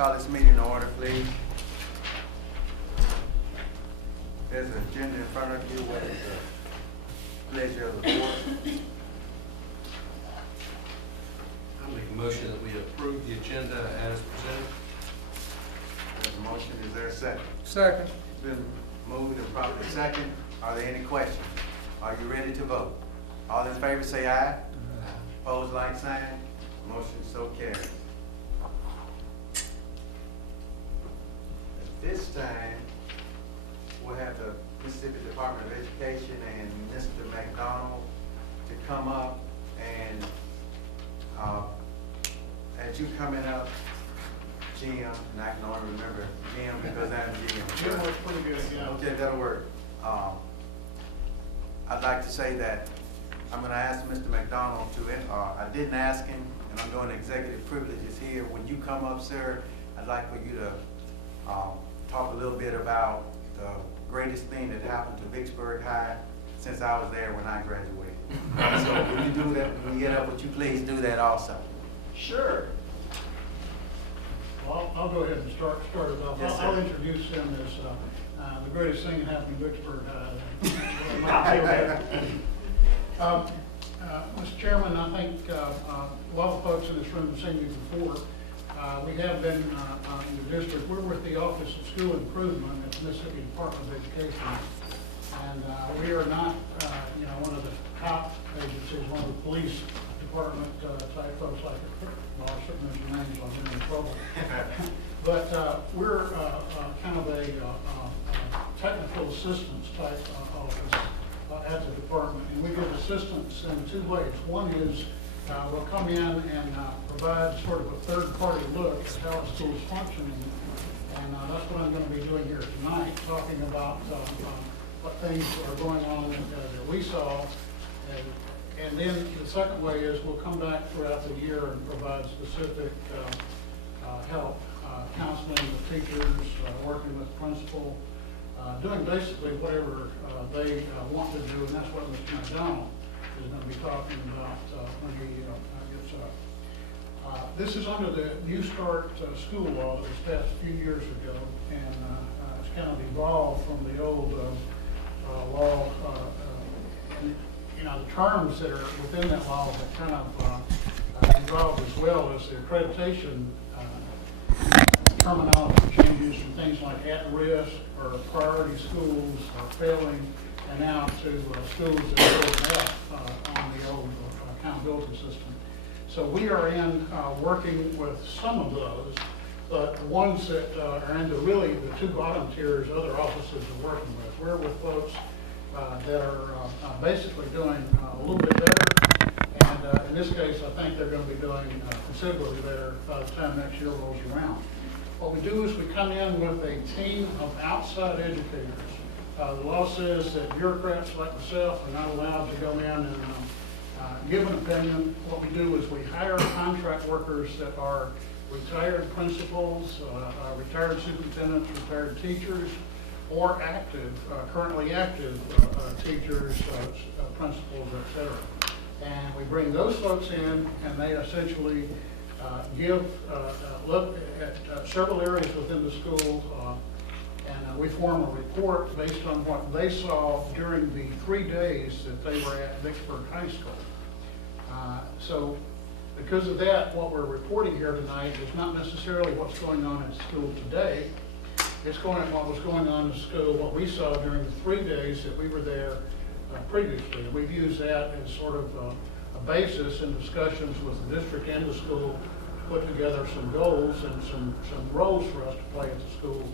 call this meeting to order, please. There's an agenda in front of you. What is the pleasure of the board? I make a motion that we approve the agenda as presented. There's a motion. Is there a second? Second. It's been moved and properly second. Are there any questions? Are you ready to vote? All in favor say aye. Opposed, like sign. Motion so carries. At this time, we'll have the Mississippi Department of Education and Mr. McDonald to come up and, as you coming up, Jim, and I can only remember Jim because I'm Jim. Jim was pretty good, yeah. Okay, that'll work. I'd like to say that I'm gonna ask Mr. McDonald to, I didn't ask him, and I'm doing executive privileges here. When you come up, sir, I'd like for you to, talk a little bit about the greatest thing that happened to Vicksburg High since I was there when I graduated. So when you do that, when you get up, would you please do that also? Sure. Well, I'll go ahead and start it off. Yes, sir. I'll introduce him as the greatest thing that happened in Vicksburg High. Mr. Chairman, I think a lot of folks in this room have seen me before. We have been in the district. We're with the Office of School Improvement at the Mississippi Department of Education. And we are not, one of the top agencies, one of the police department type folks like it. Well, I shouldn't mention names, I'll get in trouble. But we're kind of a technical assistance type office at the department. And we give assistance in two ways. One is we'll come in and provide sort of a third-party look at how the school is functioning. And that's what I'm going to be doing here tonight, talking about what things are going on that we saw. And then the second way is we'll come back throughout the year and provide specific help, counseling with teachers, working with principal, doing basically whatever they want to do, and that's what Mr. McDonald is going to be talking about when he gets up. This is under the New Start school law that was passed a few years ago, and it's kind of evolved from the old law. The terms that are within that law have kind of evolved as well as the accreditation terminology changes from things like at-risk or priority schools or failing, and now to schools that are going up on the old accountability system. So we are in working with some of those, but the ones that are in really the two bottom tiers other offices are working with. We're with folks that are basically doing a little bit better, and in this case, I think they're going to be doing considerably better by the time next year rolls around. What we do is we come in with a team of outside educators. The law says that bureaucrats like myself are not allowed to go in and give an opinion. What we do is we hire contract workers that are retired principals, retired superintendents, retired teachers, or active, currently active teachers, principals, etc. And we bring those folks in, and they essentially look at several areas within the school, and we form a report based on what they saw during the 3 days that they were at Vicksburg High School. So because of that, what we're reporting here tonight is not necessarily what's going on at school today. It's what was going on in school, what we saw during the 3 days that we were there previously. And we've used that as sort of a basis in discussions with the district and the school to put together some goals and some roles for us to play at the school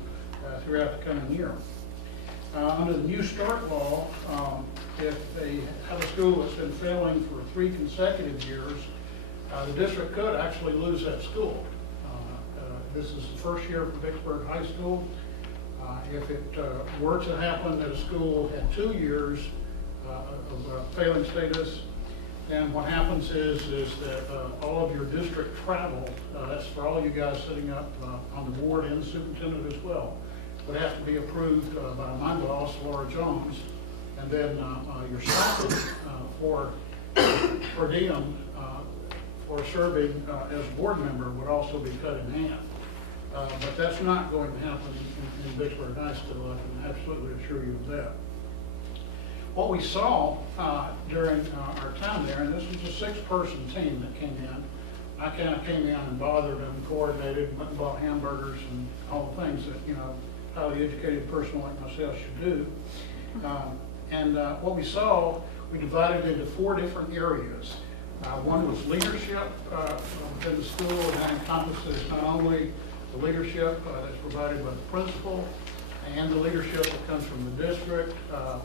throughout the coming year. Under the New Start law, if they have a school that's been failing for 3 consecutive years, the district could actually lose that school. This is the first year for Vicksburg High School. If it were to happen that a school had 2 years of failing status, then what happens is that all of your district travel, that's for all you guys sitting up on the board and the superintendent as well, would have to be approved by my boss, Laura Jones, and then your stipend for per diem for serving as a board member would also be cut in half. But that's not going to happen in Vicksburg High School, I can absolutely assure you of that. What we saw during our time there, and this was a 6-person team that came in. I kind of came in and bothered them, coordinated, went and bought hamburgers and all the things that, highly educated person like myself should do. What we saw, we divided into 4 different areas. One was leadership within the school, and that encompasses not only the leadership that's provided by the principal and the leadership that comes from the district,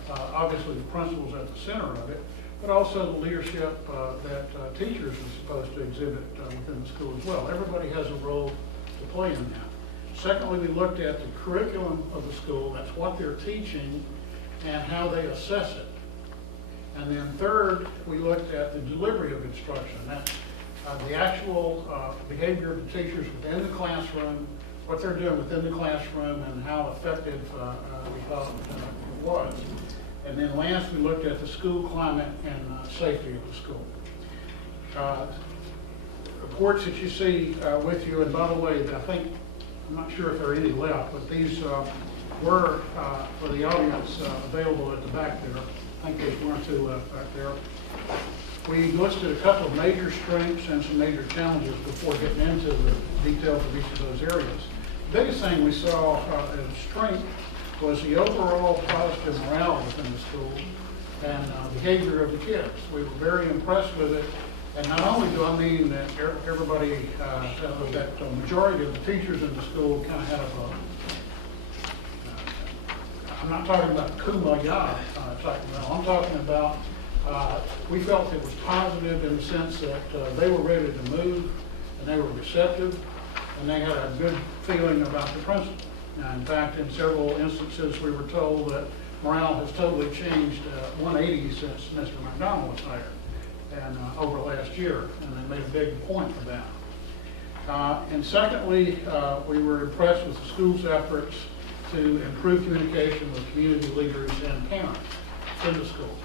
obviously the principal's at the center of it, but also the leadership that teachers are supposed to exhibit within the school as well. Everybody has a role to play in that. Secondly, we looked at the curriculum of the school, that's what they're teaching and how they assess it. And then third, we looked at the delivery of instruction. That's the actual behavior of the teachers within the classroom, what they're doing within the classroom, and how effective we thought it was. And then last, we looked at the school climate and safety of the school. Reports that you see with you, and by the way, I'm not sure if there are any left, but these were, for the audience, available at the back there. I think there's 1 or 2 left back there. We listed a couple of major strengths and some major challenges before getting into the details of each of those areas. The biggest thing we saw as strength was the overall positive morale within the school and behavior of the kids. We were very impressed with it. And not only do I mean that everybody, that the majority of the teachers in the school kind of have I'm not talking about kumbaya type of I'm talking about, we felt it was positive in the sense that they were ready to move and they were receptive and they had a good feeling about the principal. In fact, in several instances, we were told that morale has totally changed 180 since Mr. McDonald was hired and over last year, and they made a big point of that. And secondly, we were impressed with the school's efforts to improve communication with community leaders and parents in the school.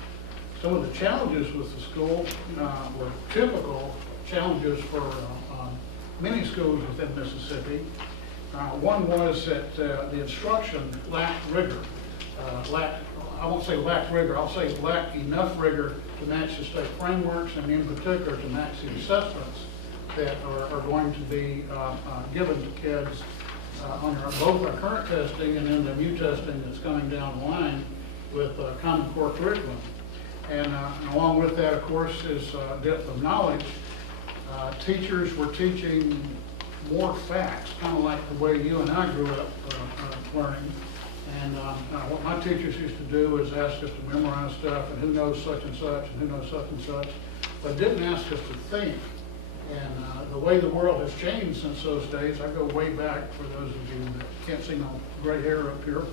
Some of the challenges with the school were typical challenges for many schools within Mississippi. One was that the instruction lacked rigor. I won't say lacked rigor, I'll say lacked enough rigor to match the state frameworks and in particular to match the assessments that are going to be given to kids on both our current testing and then the new testing that's coming down the line with Common Core curriculum. And along with that, of course, is depth of knowledge. Teachers were teaching more facts, kind of like the way you and I grew up learning. And what my teachers used to do is ask us to memorize stuff and who knows such and such and who knows such and such, but didn't ask us to think. And the way the world has changed since those days, I go way back for those of you that can't see my gray hair up here.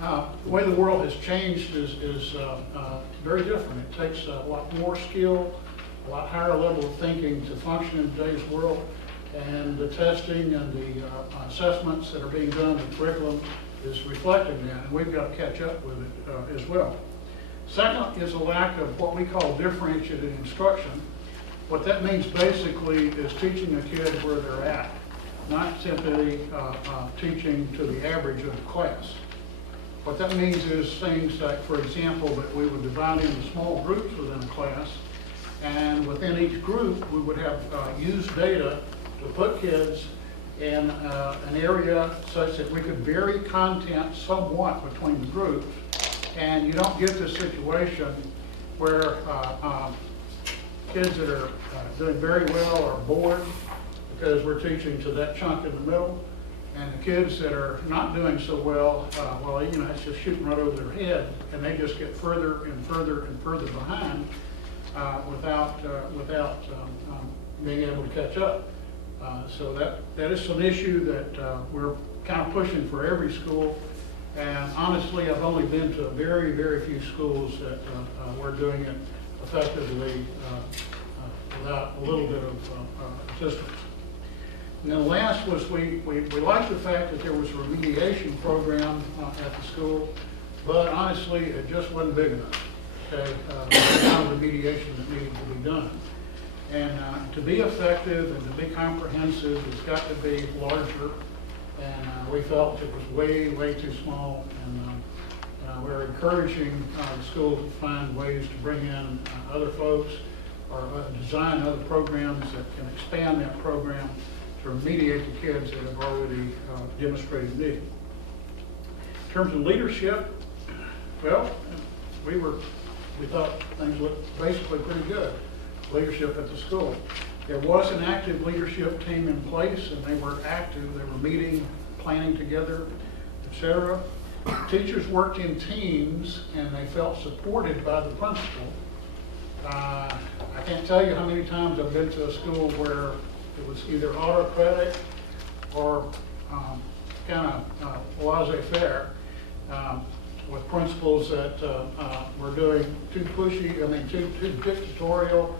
The way the world has changed is very different. It takes a lot more skill, a lot higher level of thinking to function in today's world. And the testing and the assessments that are being done, the curriculum is reflecting that, and we've got to catch up with it as well. Second is a lack of what we call differentiated instruction. What that means basically is teaching a kid where they're at, not simply teaching to the average of the class. What that means is things like, for example, that we would divide into small groups within a class, and within each group we would have used data to put kids in an area such that we could vary content somewhat between the groups, and you don't get this situation where kids that are doing very well are bored because we're teaching to that chunk in the middle, and the kids that are not doing so well, it's just shooting right over their head, and they just get further and further and further behind without being able to catch up. So that is an issue that we're kind of pushing for every school. And honestly, I've only been to very, very few schools that we're doing it effectively without a little bit of assistance. And then last was we liked the fact that there was a remediation program at the school, but honestly, it just wasn't big enough. Okay, the amount of remediation that needed to be done. And to be effective and to be comprehensive, it's got to be larger. And we felt it was way, way too small. And we're encouraging the school to find ways to bring in other folks or design other programs that can expand that program to remediate the kids that have already demonstrated need. In terms of leadership, well, we thought things looked basically pretty good, leadership at the school. There was an active leadership team in place, and they were active. They were meeting, planning together, etc. Teachers worked in teams, and they felt supported by the principal. I can't tell you how many times I've been to a school where it was either autocratic or kind of laissez-faire, with principals that were doing too pushy, too dictatorial,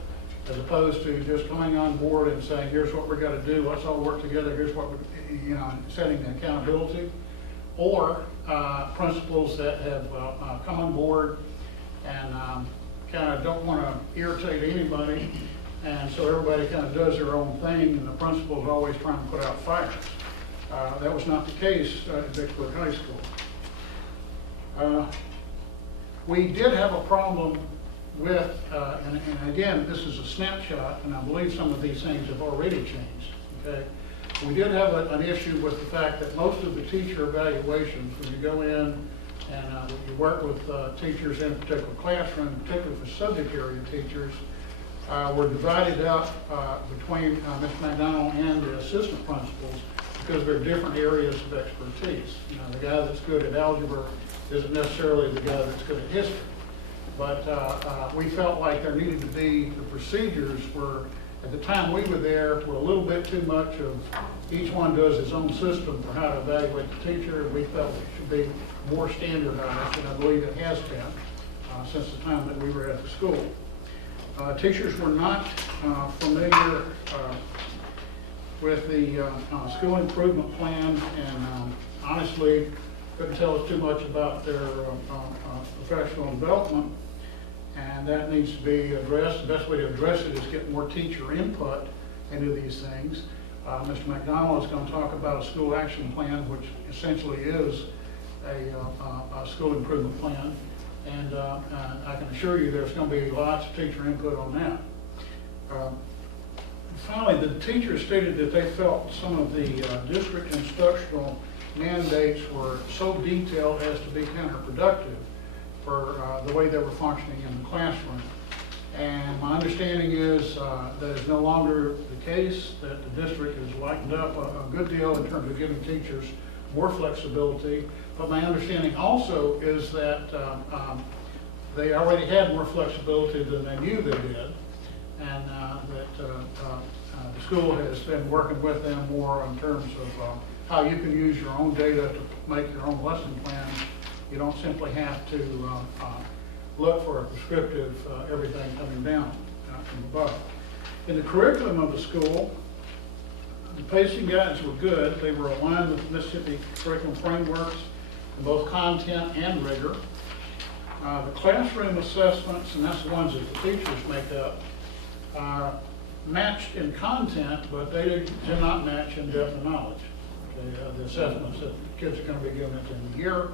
as opposed to just coming on board and saying, here's what we're going to do, let's all work together, here's what we're, setting the accountability. Or principals that have come on board and kind of don't want to irritate anybody, and so everybody kind of does their own thing, and the principal's always trying to put out fires. That was not the case at Vicksburg High School. We did have a problem with, and again, this is a snapshot, and I believe some of these things have already changed, okay? We did have an issue with the fact that most of the teacher evaluations, when you go in and you work with teachers in a particular classroom, particularly for subject area teachers, were divided up between Mr. McDonald and the assistant principals because they're different areas of expertise. The guy that's good at algebra isn't necessarily the guy that's good at history. But we felt like there needed to be, the procedures were, at the time we were there, were a little bit too much of each one does his own system for how to evaluate the teacher, and we felt it should be more standardized, and I believe it has been since the time that we were at the school. Teachers were not familiar with the school improvement plan, and honestly couldn't tell us too much about their professional development, and that needs to be addressed. The best way to address it is get more teacher input into these things. Mr. McDonald is going to talk about a school action plan, which essentially is a school improvement plan. And I can assure you there's going to be lots of teacher input on that. Finally, the teachers stated that they felt some of the district instructional mandates were so detailed as to be counterproductive for the way they were functioning in the classroom. And my understanding is that is no longer the case, that the district has lightened up a good deal in terms of giving teachers more flexibility. But my understanding also is that they already had more flexibility than they knew they did, and that the school has been working with them more in terms of how you can use your own data to make your own lesson plans. You don't simply have to look for a prescriptive everything coming down from above. In the curriculum of the school, the pacing guides were good. They were aligned with Mississippi curriculum frameworks in both content and rigor. The classroom assessments, and that's the ones that the teachers make up, matched in content, but they did not match in depth of knowledge. Okay, the assessments that the kids are going to be given at the end of the year.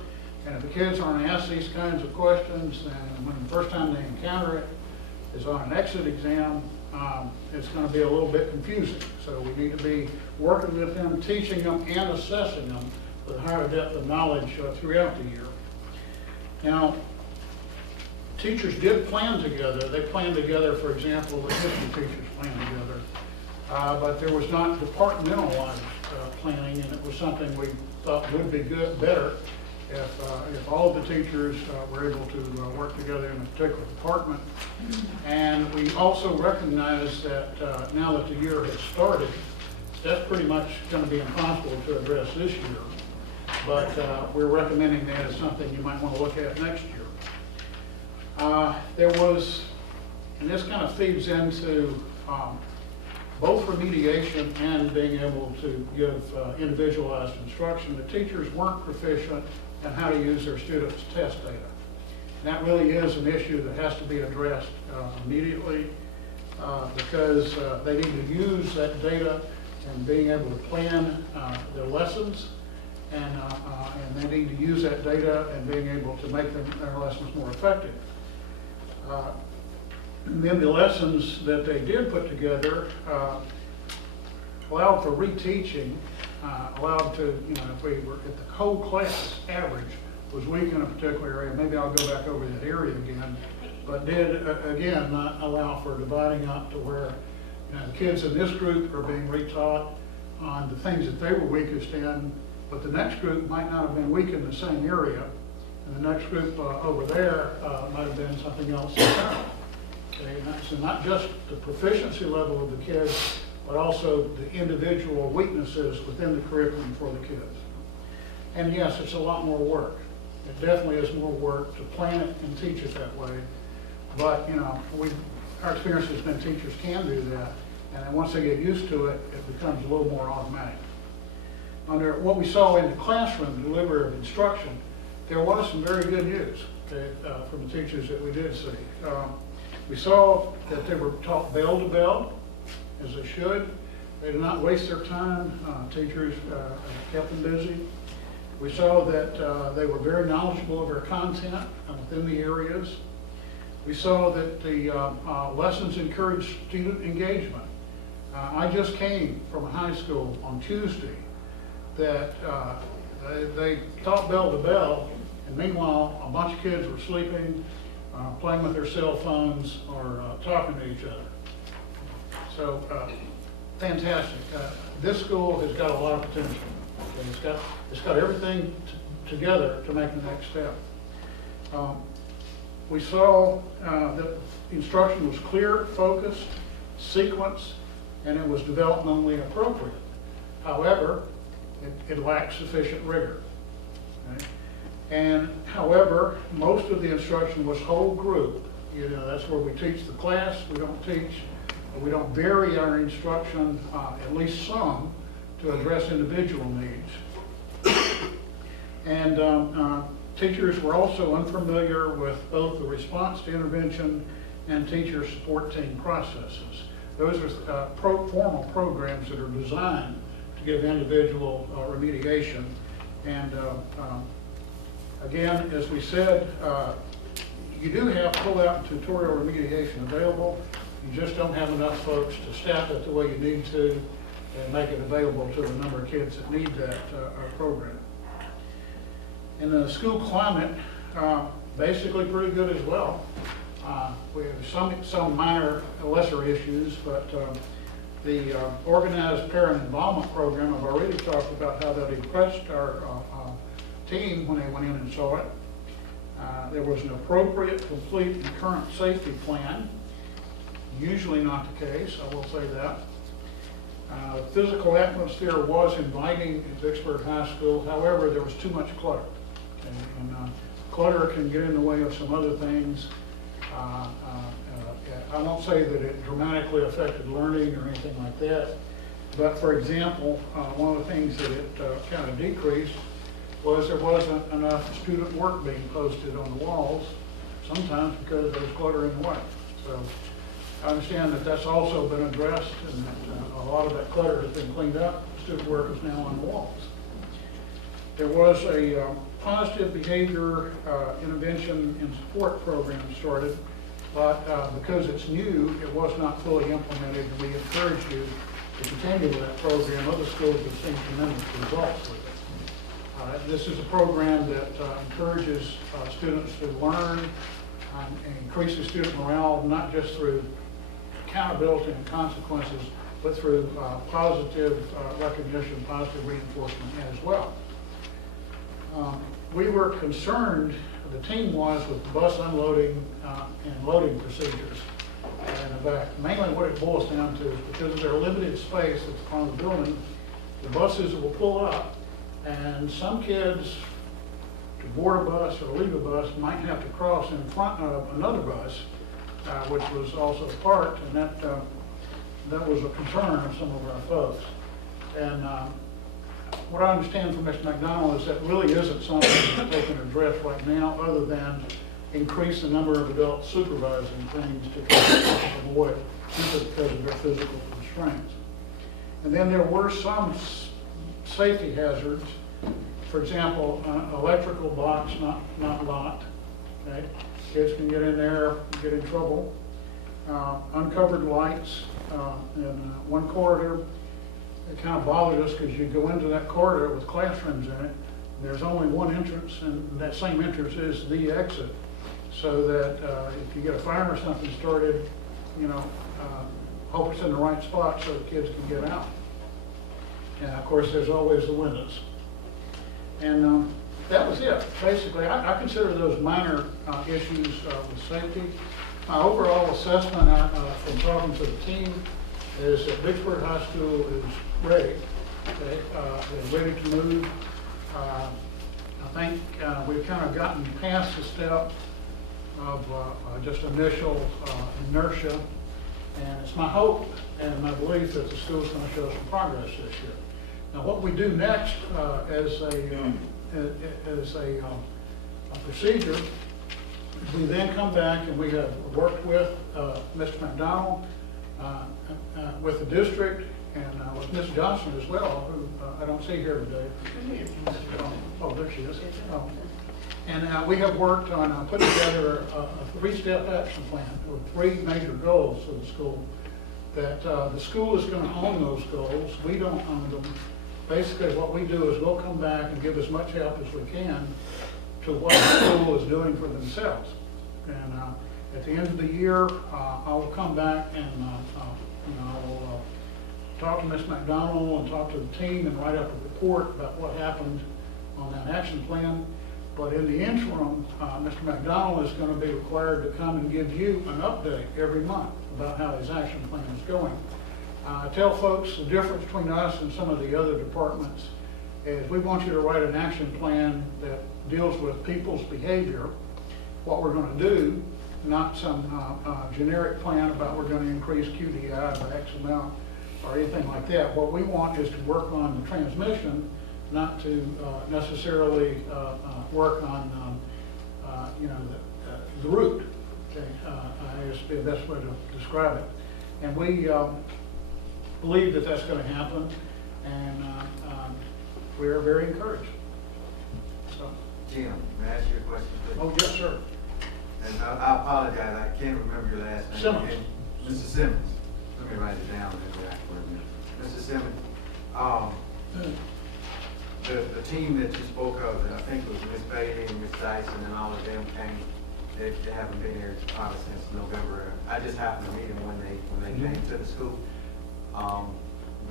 And if the kids aren't asked these kinds of questions, then when the first time they encounter it is on an exit exam, it's going to be a little bit confusing. So we need to be working with them, teaching them, and assessing them with a higher depth of knowledge throughout the year. Now, teachers did plan together. They planned together, for example, the history teachers planned together. But there was not departmentalized planning, and it was something we thought would be better if all of the teachers were able to work together in a particular department. And we also recognize that now that the year has started, that's pretty much going to be impossible to address this year. But we're recommending that as something you might want to look at next year. There was, and this kind of feeds into both remediation and being able to give individualized instruction. The teachers weren't proficient in how to use their students' test data. And that really is an issue that has to be addressed immediately. because they need to use that data and being able to plan their lessons, and they need to use that data and being able to make their lessons more effective. And then the lessons that they did put together allowed for reteaching, allowed to, if we were, if the whole class average was weak in a particular area, maybe I'll go back over that area again, but did, again, not allow for dividing up to where, the kids in this group are being retaught on the things that they were weakest in, but the next group might not have been weak in the same area, and the next group over there might have been something else entirely. Okay, so not just the proficiency level of the kids, but also the individual weaknesses within the curriculum for the kids. And yes, it's a lot more work. It definitely is more work to plan it and teach it that way. But, our experience has been teachers can do that, and then once they get used to it, it becomes a little more automatic. Under what we saw in the classroom, delivery of instruction, there was some very good news, okay, from the teachers that we did see. We saw that they were taught bell to bell, as they should. They did not waste their time. Teachers kept them busy. We saw that they were very knowledgeable of their content within the areas. We saw that the lessons encouraged student engagement. I just came from a high school on Tuesday that they taught bell to bell, and meanwhile, a bunch of kids were sleeping, playing with their cell phones, or talking to each other. So, fantastic. This school has got a lot of potential. Okay, it's got everything together to make the next step. We saw that the instruction was clear, focused, sequenced, and it was developmentally appropriate. However, it lacked sufficient rigor. Okay? And however, most of the instruction was whole group. That's where we teach the class. We don't vary our instruction, at least some, to address individual needs. And teachers were also unfamiliar with both the response to intervention and teacher support team processes. Those are formal programs that are designed to give individual remediation. And again, as we said, you do have pull-out and tutorial remediation available. You just don't have enough folks to staff it the way you need to and make it available to the number of kids that need that program. In the school climate, basically pretty good as well. We have some minor, lesser issues, but the organized parent involvement program, I've already talked about how that impressed our team when they went in and saw it. There was an appropriate, complete, and current safety plan. Usually not the case, I will say that. The physical atmosphere was inviting at Vicksburg High School. However, there was too much clutter. And clutter can get in the way of some other things. I won't say that it dramatically affected learning or anything like that. But for example, one of the things that it kind of decreased was there wasn't enough student work being posted on the walls, sometimes because there was clutter in the way. So I understand that that's also been addressed, and that a lot of that clutter has been cleaned up. Student work is now on the walls. There was a positive behavior intervention and support program started, but because it's new, it was not fully implemented, and we encourage you to continue with that program. Other schools have seen tremendous results with it. This is a program that encourages students to learn and increases student morale, not just through accountability and consequences, but through positive recognition, positive reinforcement as well. We were concerned, the team was, with bus unloading and loading procedures in the back. Mainly what it boils down to is because of their limited space that's on the building, the buses will pull up, and some kids, to board a bus or leave a bus, might have to cross in front of another bus, which was also parked, and that was a concern of some of our folks. And what I understand from Mr. McDonald is that really isn't something that they can address right now, other than increase the number of adults supervising things to avoid, simply because of their physical constraints. And then there were some safety hazards. For example, electrical box not locked, okay? Kids can get in there, get in trouble. Uncovered lights in one corridor. It kind of bothered us because you go into that corridor with classrooms in it, and there's only one entrance, and that same entrance is the exit. So that if you get a fire or something started, you know, hope it's in the right spot so the kids can get out. And of course, there's always the windows. And that was it. Basically, I consider those minor issues with safety. My overall assessment from talking to the team is that Vicksburg High School is ready. Okay? They're ready to move. I think we've kind of gotten past the step of just initial inertia. And it's my hope and my belief that the school is going to show some progress this year. Now, what we do next as a procedure, we then come back and we have worked with Mr. McDonald, with the district, and with Ms. Johnson as well, who I don't see here today. Oh, there she is. Oh. And we have worked on putting together a three-step action plan with three major goals for the school. That the school is going to own those goals. We don't own them. Basically, what we do is we'll come back and give as much help as we can to what the school is doing for themselves. And at the end of the year, I will come back and I will talk to Ms. McDonald and talk to the team and write up a report about what happened on that action plan. But in the interim, Mr. McDonald is going to be required to come and give you an update every month about how his action plan is going. I tell folks the difference between us and some of the other departments is we want you to write an action plan that deals with people's behavior, what we're going to do, not some generic plan about we're going to increase QDI by X amount or anything like that. What we want is to work on the transmission, not to necessarily work on the route. Okay, I guess would be the best way to describe it. And we believe that that's going to happen, and we are very encouraged. So, Jim, may I ask you a question, please? oh yes, sir. And I apologize, I can't remember your last name. Simmons. Mr. Simmons. Let me write it down. Mr. Simmons, the team that you spoke of, I think it was Ms. Bailey and Ms. Dyson and all of them came. They haven't been here probably since November. I just happened to meet them when they came to the school.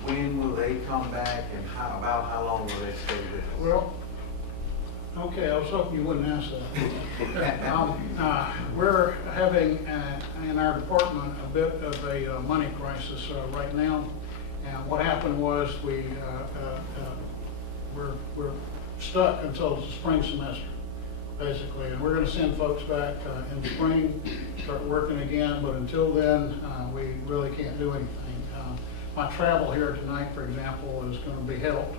When will they come back, and about how long will they stay with us? Well, okay, I was hoping you wouldn't ask that. We're having in our department a bit of a money crisis right now. And what happened was we're stuck until the spring semester, basically. And we're going to send folks back in the spring, start working again. But until then, we really can't do anything. My travel here tonight, for example, is going to be held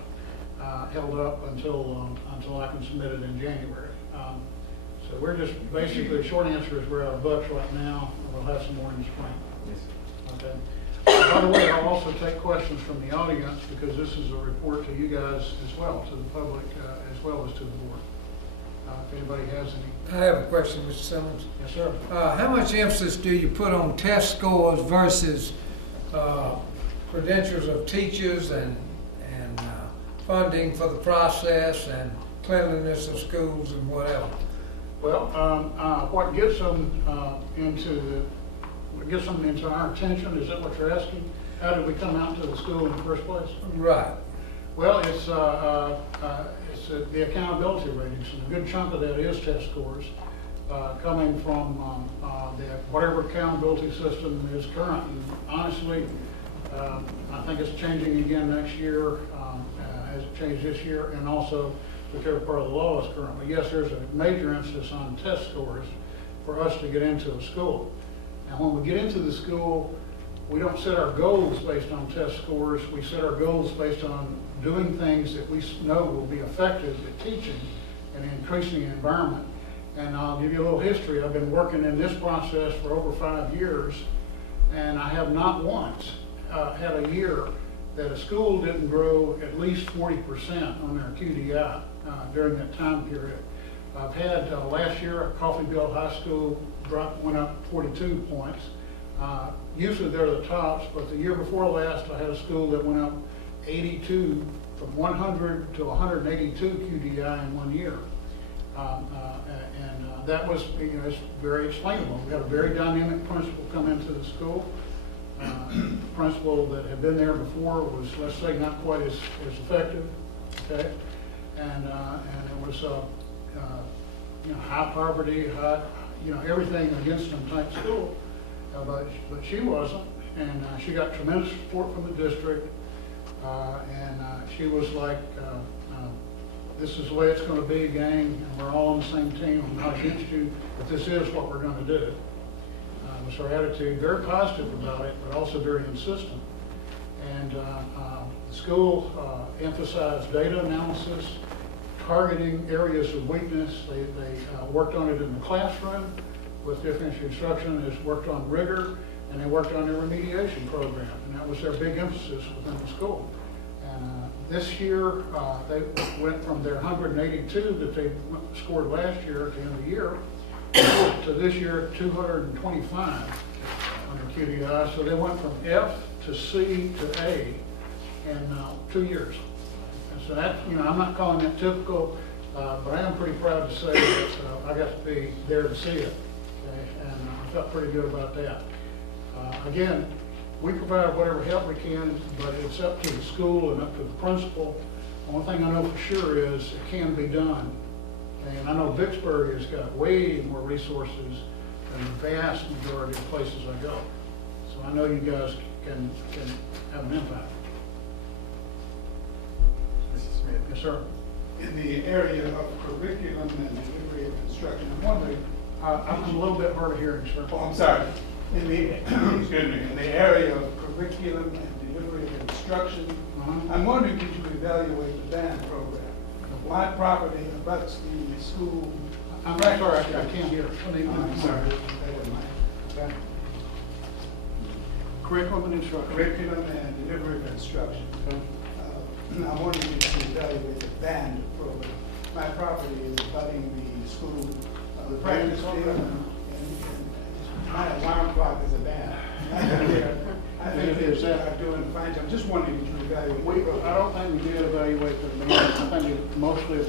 up until I can submit it in January. So we're just basically, the short answer is we're out of bucks right now. We'll have some more in the spring. Yes, sir. Okay. By the way, I'll also take questions from the audience because this is a report to you guys as well, to the public as well as to the board. If anybody has any. I have a question, Mr. Simmons. Yes, sir. How much emphasis do you put on test scores versus credentials of teachers and funding for the process and cleanliness of schools and whatever? Well, what gets them into our attention, is that what you're asking? How did we come out to the school in the first place? Right. Well, it's the accountability ratings, and a good chunk of that is test scores coming from whatever accountability system is current. And honestly, I think it's changing again next year, as it changed this year, and also whichever part of the law is current. But yes, there's a major emphasis on test scores for us to get into a school. And when we get into the school, we don't set our goals based on test scores. We set our goals based on doing things that we know will be effective at teaching and increasing the environment. And I'll give you a little history. I've been working in this process for over 5 years, and I have not once had a year that a school didn't grow at least 40% on their QDI during that time period. I've had, last year, Coffeyville High School went up 42 points. Usually they're the tops, but the year before last, I had a school that went up 82, from 100 to 182 QDI in 1 year. That was, it's very explainable. We had a very dynamic principal come into the school. Principal that had been there before was, let's say, not quite as effective, okay? And it was, high poverty, high, everything against them type school. But she wasn't, and she got tremendous support from the district. She was like, this is the way it's going to be, gang, and we're all on the same team. I'm not against you, but this is what we're going to do. Was her attitude, very positive about it, but also very insistent. And the school emphasized data analysis, targeting areas of weakness. They worked on it in the classroom with differential instruction, has worked on rigor, and they worked on their remediation program. And that was their big emphasis within the school. And this year, they went from their 182 that they scored last year at the end of the year to this year 225 under QDI. So they went from F to C to A in 2 years. And so that, I'm not calling that typical, but I am pretty proud to say that I got to be there to see it. Okay? And I felt pretty good about that. Again, we provide whatever help we can, but it's up to the school and up to the principal. One thing I know for sure is it can be done. And I know Vicksburg has got way more resources than the vast majority of places I go. So I know you guys can have an impact. Mr. Smith? Yes, sir. In the area of curriculum and delivery of instruction, I'm wondering, I'm a little bit hard of hearing, sir. oh, I'm sorry, in the, excuse me, in the area of curriculum and delivery of instruction, I'm wondering, did you evaluate the band program? My property abuts the school. I'm sorry, I can't hear. I'm sorry. Okay. Curriculum and instruction. Curriculum and delivery of instruction. Okay. I'm wondering if you evaluate the band program. My property is abutting the school, the practice field, and my alarm clock is a band. I think they're doing a fine job. Just wondering if you evaluate. I don't think we did evaluate the band. I think it mostly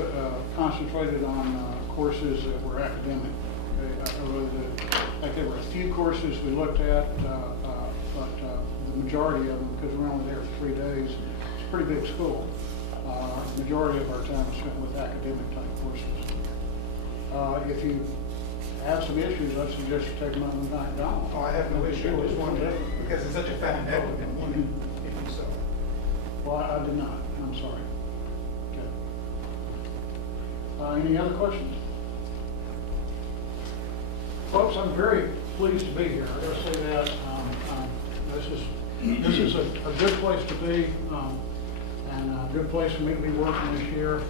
concentrated on courses that were academic. Okay? I really did. I think there were a few courses we looked at, but the majority of them, because we were only there for 3 days, it's a pretty big school. The majority of our time was spent with academic type courses. If you have some issues, I suggest you take them up and back down. Oh, I have no issue. I just wondered, because it's such a fat network, I'm wondering if you saw it. Well, I did not. I'm sorry. Okay. Any other questions? Folks, I'm very pleased to be here. I gotta say that. This is a good place to be, and a good place for me to be working this year.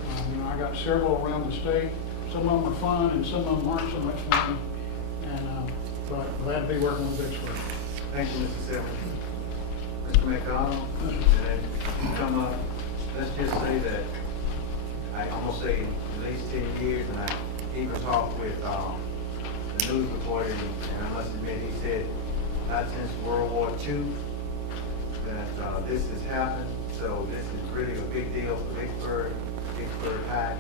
I got several around the state. Some of them are fun, and some of them aren't so much fun. But glad to be working with Vicksburg. Thank you, Mr. Simmons. Mr. McDonald, and then you come up, let's just say that, I'm gonna say at least 10 years, and I even talked with the news reporter, and I must admit, he said, not since World War II that this has happened, so this is really a big deal for Vicksburg High.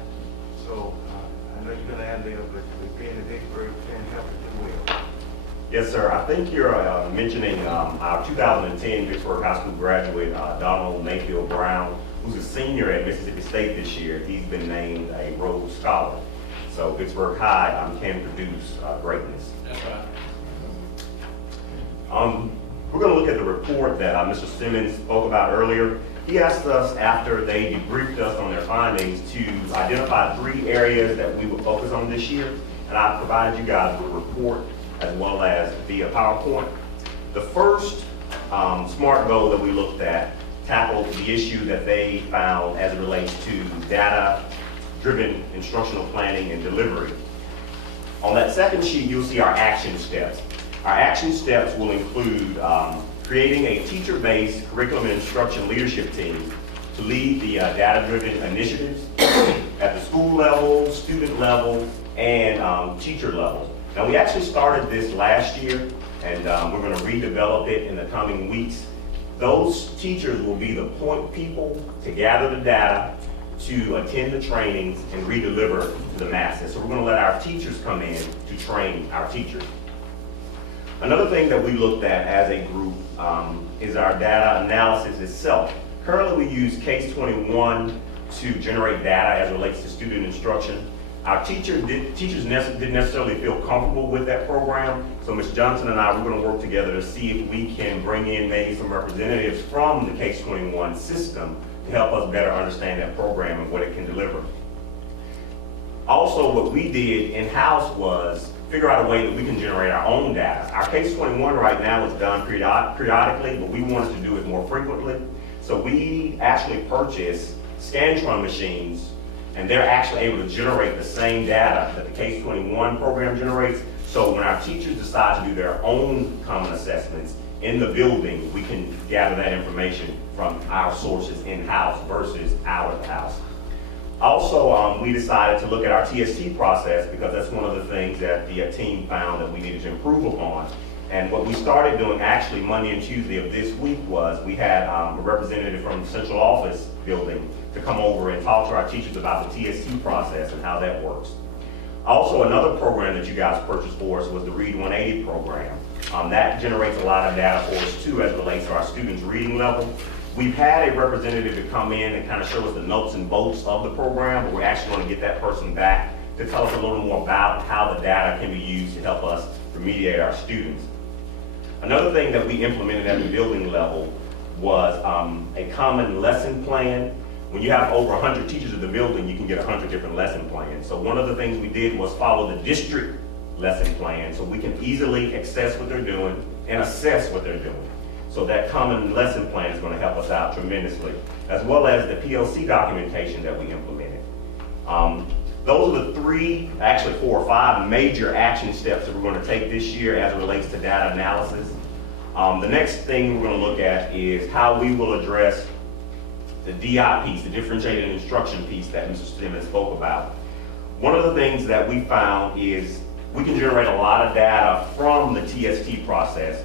So I know you're gonna have there, but with being a Vicksburg fan, help it do well. Yes, sir. I think you're mentioning our 2010 Vicksburg High School graduate, Donald Mayfield Brown, who's a senior at Mississippi State this year. He's been named a Rhodes Scholar. So Vicksburg High can produce greatness. That's right. We're going to look at the report that Mr. Simmons spoke about earlier. He asked us, after they debriefed us on their findings, to identify 3 areas that we would focus on this year. And I provided you guys with a report as well as via PowerPoint. The first SMART goal that we looked at tackled the issue that they found as it relates to data-driven instructional planning and delivery. On that second sheet, you'll see our action steps. Our action steps will include creating a teacher-based curriculum and instruction leadership team to lead the data-driven initiatives at the school level, student level, and teacher level. Now, we actually started this last year, and we're going to redevelop it in the coming weeks. Those teachers will be the point people to gather the data, to attend the trainings, and redeliver to the masses. So we're going to let our teachers come in to train our teachers. Another thing that we looked at as a group is our data analysis itself. Currently, we use Case 21 to generate data as it relates to student instruction. Our teachers didn't necessarily feel comfortable with that program, so Ms. Johnson and I, we're going to work together to see if we can bring in maybe some representatives from the Case 21 system to help us better understand that program and what it can deliver. Also, what we did in-house was figure out a way that we can generate our own data. Our Case 21 right now is done periodically, but we wanted to do it more frequently. So we actually purchased Scantron machines, and they're actually able to generate the same data that the Case 21 program generates. So when our teachers decide to do their own common assessments in the building, we can gather that information from our sources in-house versus out of the house. Also, we decided to look at our TST process because that's one of the things that the team found that we needed to improve upon. And what we started doing actually Monday and Tuesday of this week was we had a representative from the central office building to come over and talk to our teachers about the TST process and how that works. Also, another program that you guys purchased for us was the Read 180 program. That generates a lot of data for us too as it relates to our students' reading level. We've had a representative to come in and kind of show us the nuts and bolts of the program, but we're actually going to get that person back to tell us a little more about how the data can be used to help us remediate our students. Another thing that we implemented at the building level was a common lesson plan. When you have over 100 teachers in the building, you can get 100 different lesson plans. So one of the things we did was follow the district lesson plan so we can easily access what they're doing and assess what they're doing. So that common lesson plan is going to help us out tremendously, as well as the PLC documentation that we implemented. Those are the three, actually 4 or 5 major action steps that we're going to take this year as it relates to data analysis. The next thing we're going to look at is how we will address the DI piece, the differentiated instruction piece that Mr. Simmons spoke about. One of the things that we found is we can generate a lot of data from the TST process,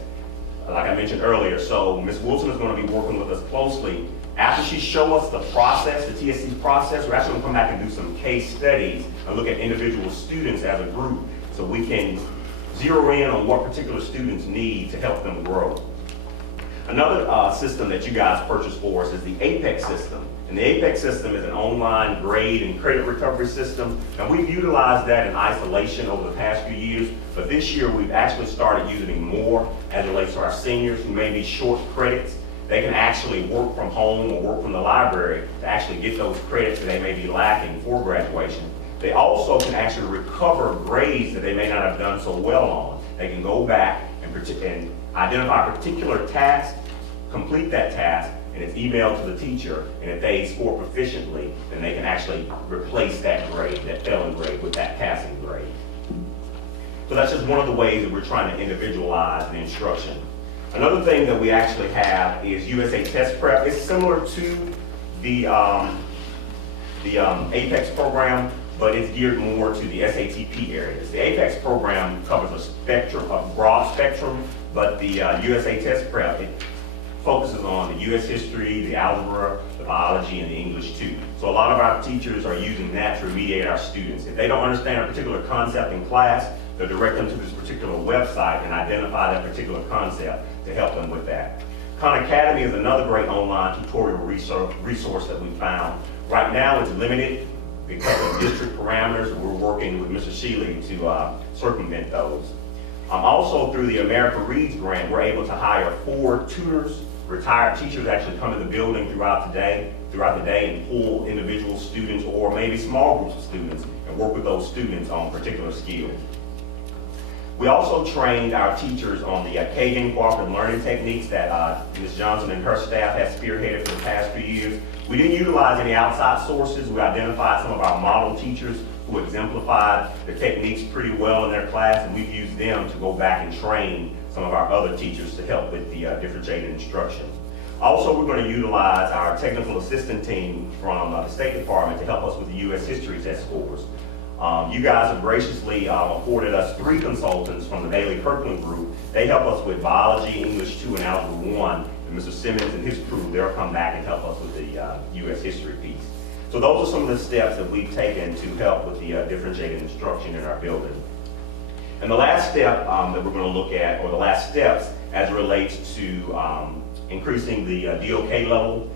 like I mentioned earlier. So Ms. Wilson is going to be working with us closely. After she shows us the process, the TST process, we're actually going to come back and do some case studies and look at individual students as a group so we can zero in on what particular students need to help them grow. Another system that you guys purchased for us is the APEX system. And the APEX system is an online grade and credit recovery system. And we've utilized that in isolation over the past few years, but this year we've actually started using it more as it relates to our seniors who may be short credits. They can actually work from home or work from the library to actually get those credits that they may be lacking for graduation. They also can actually recover grades that they may not have done so well on. They can go back and identify a particular task, complete that task, and it's emailed to the teacher, and if they score proficiently, then they can actually replace that grade, that failing grade, with that passing grade. So that's just one of the ways that we're trying to individualize the instruction. Another thing that we actually have is USA Test Prep. It's similar to the APEX program, but it's geared more to the SATP areas. The APEX program covers a spectrum, a broad spectrum, but the USA Test Prep, it focuses on the U.S. history, the algebra, the biology, and the English too. So a lot of our teachers are using that to remediate our students. If they don't understand a particular concept in class, they'll direct them to this particular website and identify that particular concept to help them with that. Khan Academy is another great online tutorial resource that we found. Right now it's limited because of district parameters. We're working with Mr. Shealy to circumvent those. Also through the America Reads grant, we're able to hire 4 tutors. Retired teachers actually come to the building throughout the day and pull individual students or maybe small groups of students and work with those students on particular skills. We also trained our teachers on the Kagan cooperative learning techniques that Ms. Johnson and her staff has spearheaded for the past few years. We didn't utilize any outside sources. We identified some of our model teachers who exemplified the techniques pretty well in their class, and we've used them to go back and train some of our other teachers to help with the differentiated instruction. Also, we're going to utilize our technical assistant team from the State Department to help us with the U.S. History test scores. You guys have graciously afforded us 3 consultants from the Bailey Kirkland group. They help us with biology, English 2, and Algebra 1. And Mr. Simmons and his crew, they'll come back and help us with the U.S. History piece. So those are some of the steps that we've taken to help with the differentiated instruction in our building. And the last step that we're going to look at, or the last steps as it relates to increasing the DOK level,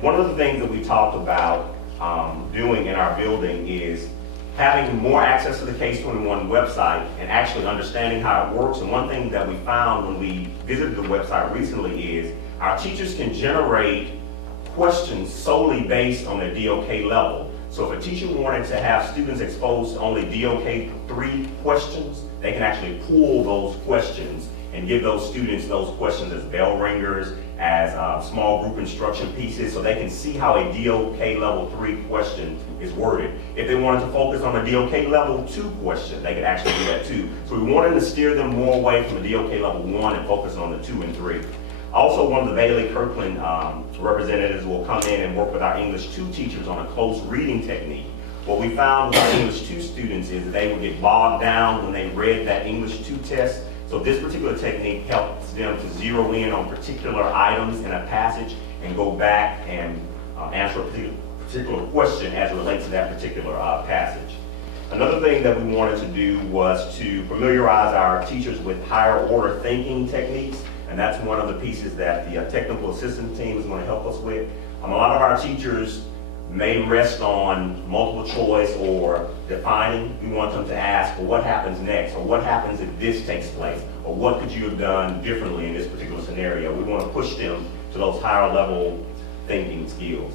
one of the things that we talked about doing in our building is having more access to the Case21 website and actually understanding how it works. And one thing that we found when we visited the website recently is our teachers can generate questions solely based on their DOK level. So if a teacher wanted to have students exposed to only DOK 3 questions, they can actually pull those questions and give those students those questions as bell ringers, as small group instruction pieces, so they can see how a DOK level 3 question is worded. If they wanted to focus on a DOK level 2 question, they could actually do that too. So we wanted to steer them more away from the DOK level 1 and focus on the 2 and 3. Also, one of the Bailey Kirkland representatives will come in and work with our English 2 teachers on a close reading technique. What we found with our English 2 students is that they would get bogged down when they read that English 2 test. So this particular technique helps them to zero in on particular items in a passage and go back and answer a particular question as it relates to that particular passage. Another thing that we wanted to do was to familiarize our teachers with higher order thinking techniques, and that's one of the pieces that the technical assistant team is going to help us with. A lot of our teachers may rest on multiple choice or defining. We want them to ask, well, what happens next? Or what happens if this takes place? Or what could you have done differently in this particular scenario? We want to push them to those higher level thinking skills.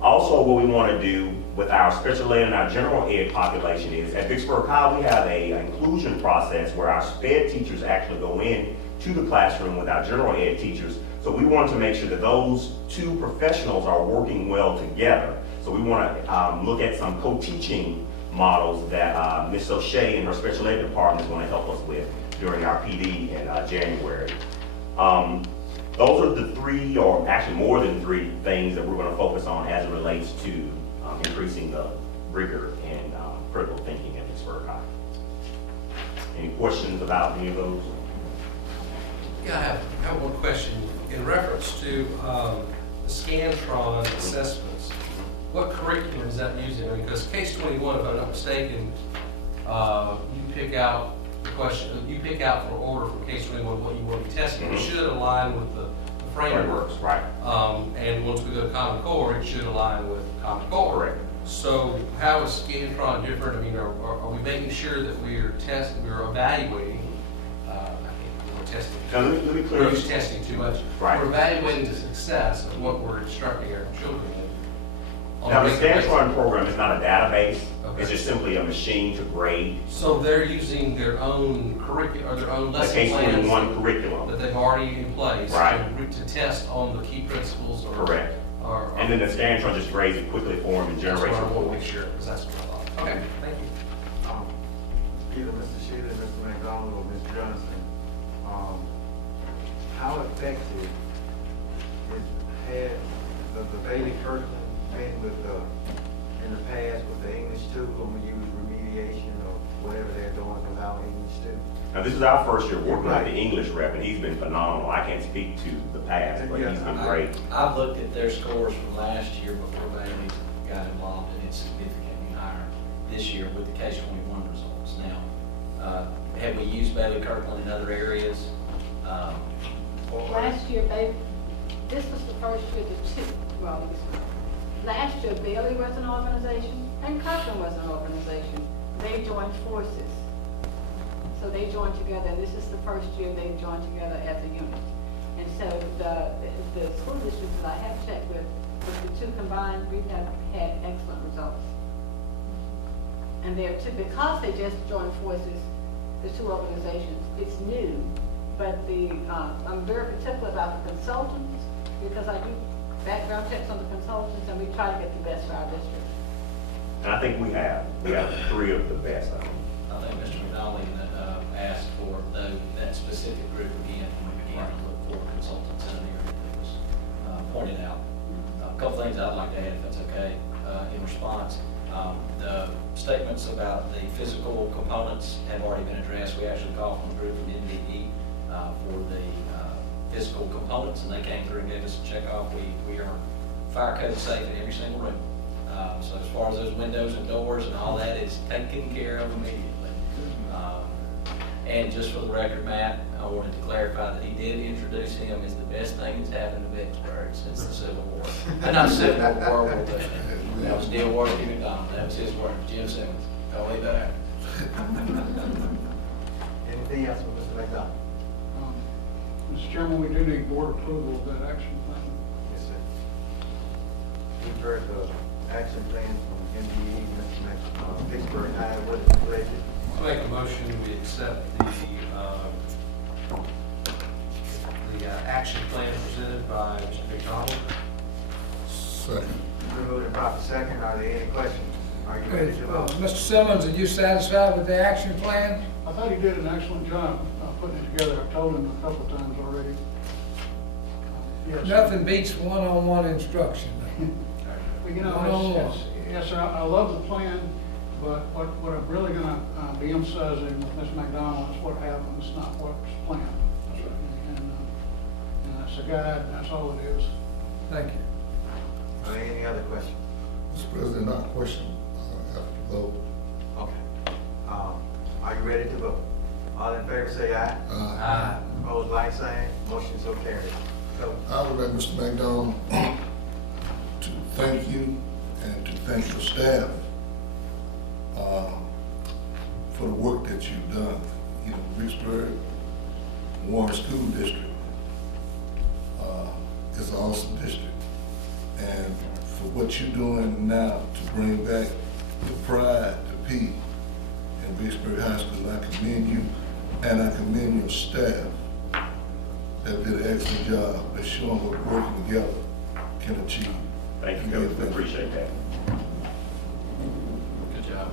Also, what we want to do with our special ed and our general ed population is, at Vicksburg High, we have an inclusion process where our SPED teachers actually go in to the classroom with our general ed teachers. So we want to make sure that those 2 professionals are working well together. So we want to look at some co-teaching models that Ms. O'Shea and her special ed department is going to help us with during our PD in January. Those are the 3, or actually more than 3 things that we're going to focus on as it relates to increasing the rigor in critical thinking at Vicksburg High. Any questions about any of those? Yeah, I have one question. In reference to the Scantron assessments, what curriculum is that using? I mean, because Case21, if I'm not mistaken, you pick out the question, you pick out for order from Case21 what you want to be testing. It should align with the frameworks. Right. And once we go to Common Core, it should align with Common Core. Correct. So how is Scantron different? I mean, are we making sure that we're evaluating, testing. Now, let me clear We're up. just testing too much. Right. We're evaluating the success of what we're instructing our children in. on Now, a the regular basis. Scantron program is not a database. Okay. It's just simply a machine to grade So they're using their own curriculum, or their own the lesson Case21 plans curriculum. that they've already in place Right. to test on the key principles or. Correct. Or. And then the Scantron just grades it quickly for them and That's what generates I want to reports. make sure, because that's what I thought. Okay, thank you. Either Mr. Shealy, Mr. McDonald, or Ms. Johnson, how effective has the Bailey Kirkland been with in the past with the English 2 when we use remediation or whatever they're doing with our English 2? Now, this is our first year working with Right. the English rep, and he's been phenomenal. I can't speak to the past, but he's been great. I've looked at their scores from last year before Bailey got involved, and it's significantly higher this year with the Case21 results. Now, have we used Bailey Kirkland in other areas? Last year, this was the first year last year Bailey was an organization and Kirkland was an organization. They joined forces. So they joined together, and this is the first year they've joined together as a unit. And so the school districts that I have checked with the 2 combined, we have had excellent results. And they're because they just joined forces, the 2 organizations, it's new. But I'm very particular about the consultants, because I do background checks on the consultants, and we try to get the best for our district. And I think we have three of the best. I think. I think Mr. McDonald even asked for that specific group again when we began to look for consultants in an area that was pointed out. A couple things I'd like to add, if that's okay, in response. The statements about the physical components have already been addressed. We actually called from a group from NDE for the physical components, and they came through and gave us a check off. We are fire code safe in every single room. So as far as those windows and doors and all that is taken care of immediately. And just for the record, Matt, I wanted to clarify that he did introduce him as the best thing that's happened to Vicksburg since the Civil War. Not the Civil War, World War II. That was Neil Warwick McDonald. That was his word, Jim Simmons. Don't leave that out. Anything else from Mr. McDonald? Mr. Chairman, we do need board approval of that action plan. Yes, sir. We've heard the action plan from NDE, Mr. Vicksburg High, what is the pleasure? I make a motion, we accept the action plan presented by Mr. McDonald. Second. We moved in proper second. Are there any questions? Are you ready to vote? Mr. Simmons, are you satisfied with the action plan? I thought he did an excellent job putting it together. I've told him a couple of times already. Yes. Nothing beats one-on-one instruction. Well, you know, One-on-one. yes, sir, I love the plan, but what I'm really gonna be emphasizing with Ms. McDonald is what happens, not what's planned. And that's a guide, and that's all it is. Thank you. Are there any other questions? Mr. President, our question after the vote. Okay. Are you ready to vote? All in favor say aye. Aye. Opposed, like sign. Motion so carried. So, I would like Mr. McDonald to thank you and to thank your staff for the work that you've done. You know, Vicksburg Warren School District is an awesome district. And for what you're doing now to bring back the pride to P in Vicksburg High School, I commend you and I commend your staff that did an excellent job of showing what working together can achieve. Thank you, Coach. We appreciate that. Good job.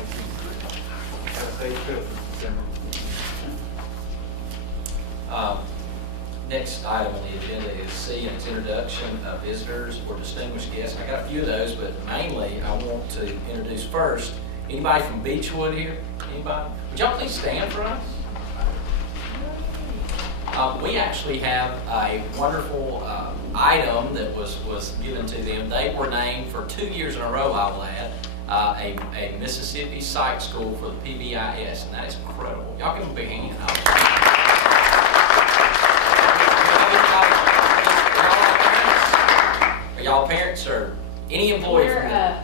thank you. Have a safe trip, Mr. Simmons. Next item on the agenda is C, and its introduction of visitors or distinguished guests. I got a few of those, but mainly I want to introduce first, anybody from Beechwood here? Anybody? Would y'all please stand for us? We actually have a wonderful item that was given to them. They were named for 2 years in a row, I will add, a Mississippi Site School for the PBIS, and that is incredible. Y'all give them a big hand. Are y'all parents or any employee? We're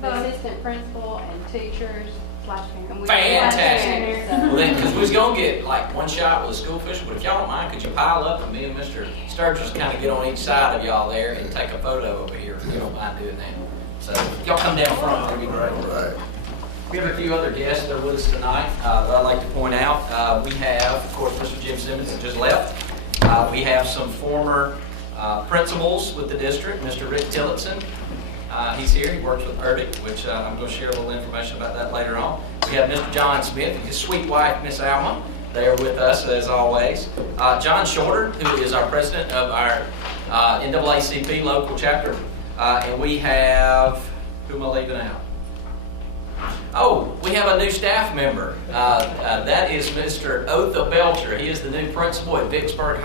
the assistant principal and teachers / parents. Fantastic. Well then, because we was gonna get like one shot with a school official, but if y'all don't mind, could you pile up and me and Mr. Sturgis kind of get on each side of y'all there and take a photo over here if you don't mind doing that. So if y'all come down front, that'd be great. All right. We have a few other guests that are with us tonight that I'd like to point out. We have, of course, Mr. Jim Simmons that just left. We have some former principals with the district, Mr. Rick Tillotson. He's here, he works with Urbic, which I'm going to share a little information about that later on. We have Mr. John Smith and his sweet wife, Miss Alma. They are with us, as always. John Shorter, who is our president of our NAACP local chapter. And we have, who am I leaving out? Oh, we have a new staff member. That is Mr. Otha Belcher. He is the new principal at Vicksburg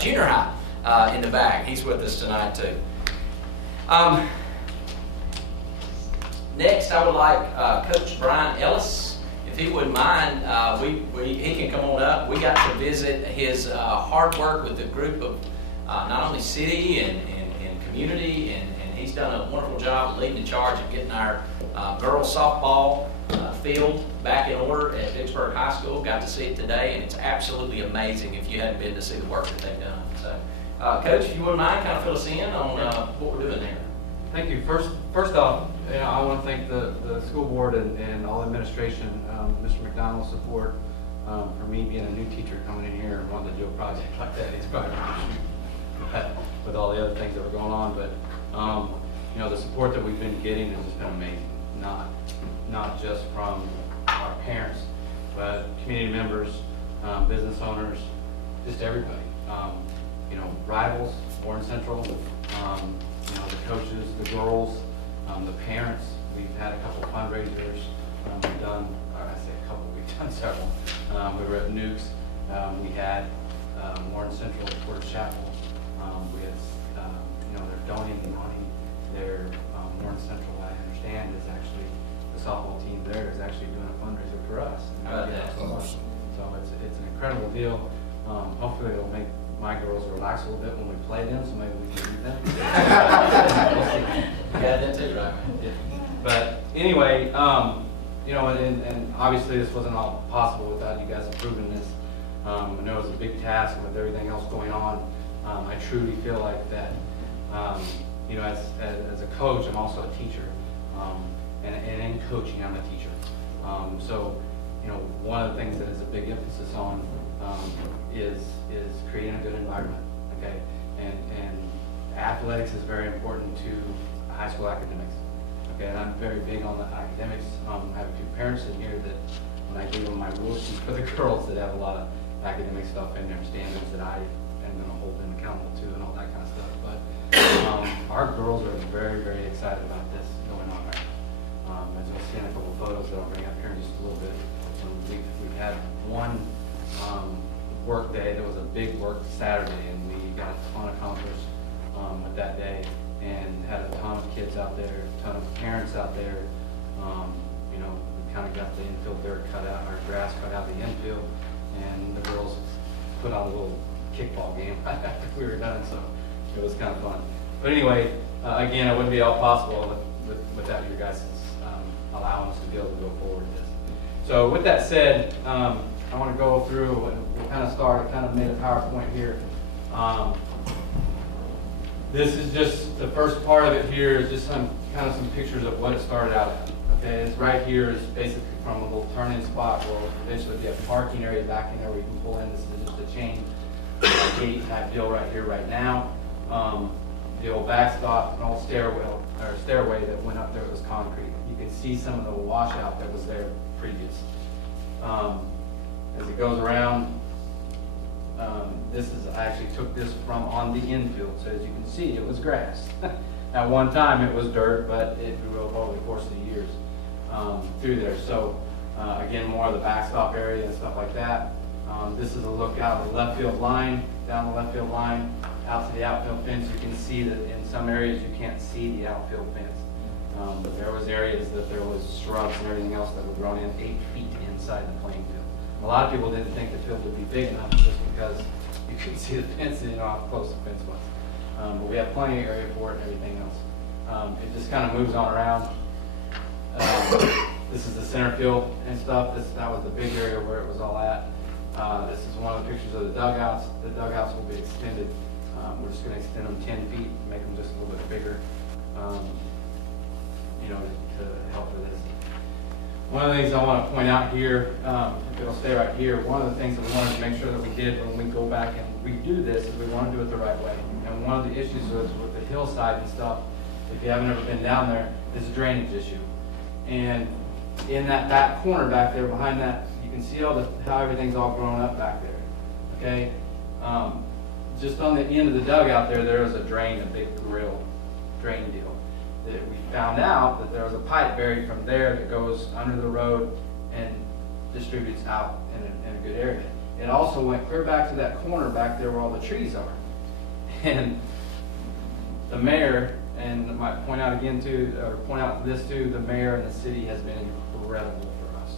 Junior High in the back. He's with us tonight, too. Next, I would like Coach Brian Ellis, if he wouldn't mind, he can come on up. We got to visit his hard work with a group of not only city and community, and he's done a wonderful job of leading the charge of getting our girls softball field back in order at Vicksburg High School. Got to see it today, and it's absolutely amazing if you hadn't been to see the work that they've done. So, Coach, if you wouldn't mind, kind of fill us in on what we're doing there. Thank you. First off, I want to thank the school board and all administration, Mr. McDonald's support for me being a new teacher coming in here and wanting to do a project like that. He's probably going to shoot with all the other things that were going on. But you know, the support that we've been getting has just been amazing. Not just from our parents, but community members, business owners, just everybody. You know, Rivals, Warren Central, you know, the coaches, the girls, the parents. We've had a couple fundraisers. We've done, or I say a couple, we've done several. We were at Nukes. We had Warren Central at Porter Chapel. We had, you know, they're donating money. They're, Warren Central, I understand, is actually, the softball team there is actually doing a fundraiser for us. Awesome. So it's an incredible deal. Hopefully it'll make my girls relax a little bit when we play them, so maybe we can beat them. We'll see. You got that too, right? Yeah. But anyway, you know, and obviously this wasn't all possible without you guys approving this. I know it was a big task with everything else going on. I truly feel like that, you know, as a coach, I'm also a teacher. And in coaching, I'm a teacher. So, you know, one of the things that is a big emphasis on is creating a good environment, okay? And athletics is very important to high school academics, okay? And I'm very big on the academics. I have a few parents in here that when I give them my rules sheet for the girls that have a lot of academic stuff in their standards that I am gonna hold them accountable to and all that kind of stuff. But our girls are very, very excited about this going on right now. As you'll see in a couple of photos that I'll bring up here in just a little bit. We've had one work day. There was a big work Saturday, and we got a ton accomplished with that day, and had a ton of kids out there, a ton of parents out there. You know, we kind of got the infield dirt cut out, or grass cut out the infield, and the girls put on a little kickball game after we were done, so it was kind of fun. But anyway, again, it wouldn't be all possible without your guys' allowing us to be able to go forward with this. So with that said, I want to go through and we'll kind of start. I kind of made a PowerPoint here. This is just the first part of it here is just some pictures of what it started out at. Okay, it's right here is basically from a little turn-in spot where eventually we have a parking area back in there where you can pull in. This is just a chain gate type deal right here, right now. The old backstop, an old stairway that went up there was concrete. You can see some of the washout that was there previous. As it goes around, I actually took this from on the infield, so as you can see, it was grass. At one time, it was dirt, but it grew over the course of the years through there. So again, more of the backstop area and stuff like that. This is a look out the left field line, down the left field line, out to the outfield fence. You can see that in some areas you can't see the outfield fence. But there was areas that there was shrubs and everything else that were grown in 8 feet inside the playing field. A lot of people didn't think the field would be big enough just because you couldn't see the fence and how close the fence was. But we have plenty of area for it and everything else. It just kind of moves on around. This is the center field and stuff. That was the big area where it was all at. This is one of the pictures of the dugouts. The dugouts will be extended. We're just going to extend them 10 feet, make them just a little bit bigger, you know, to help with this. One of the things I want to point out here, if it'll stay right here, one of the things that we wanted to make sure that we did when we go back and redo this is we want to do it the right way. And one of the issues was with the hillside and stuff, if you haven't ever been down there, is a drainage issue. And in that back corner back there behind that, you can see how everything's all grown up back there, okay? Just on the end of the dugout there was a drain, a big grill drain deal. That we found out that there was a pipe buried from there that goes under the road and distributes out in a good area. It also went clear back to that corner back there where all the trees are. And the mayor, and I might point out again too, or point out this too, the mayor and the city has been incredible for us.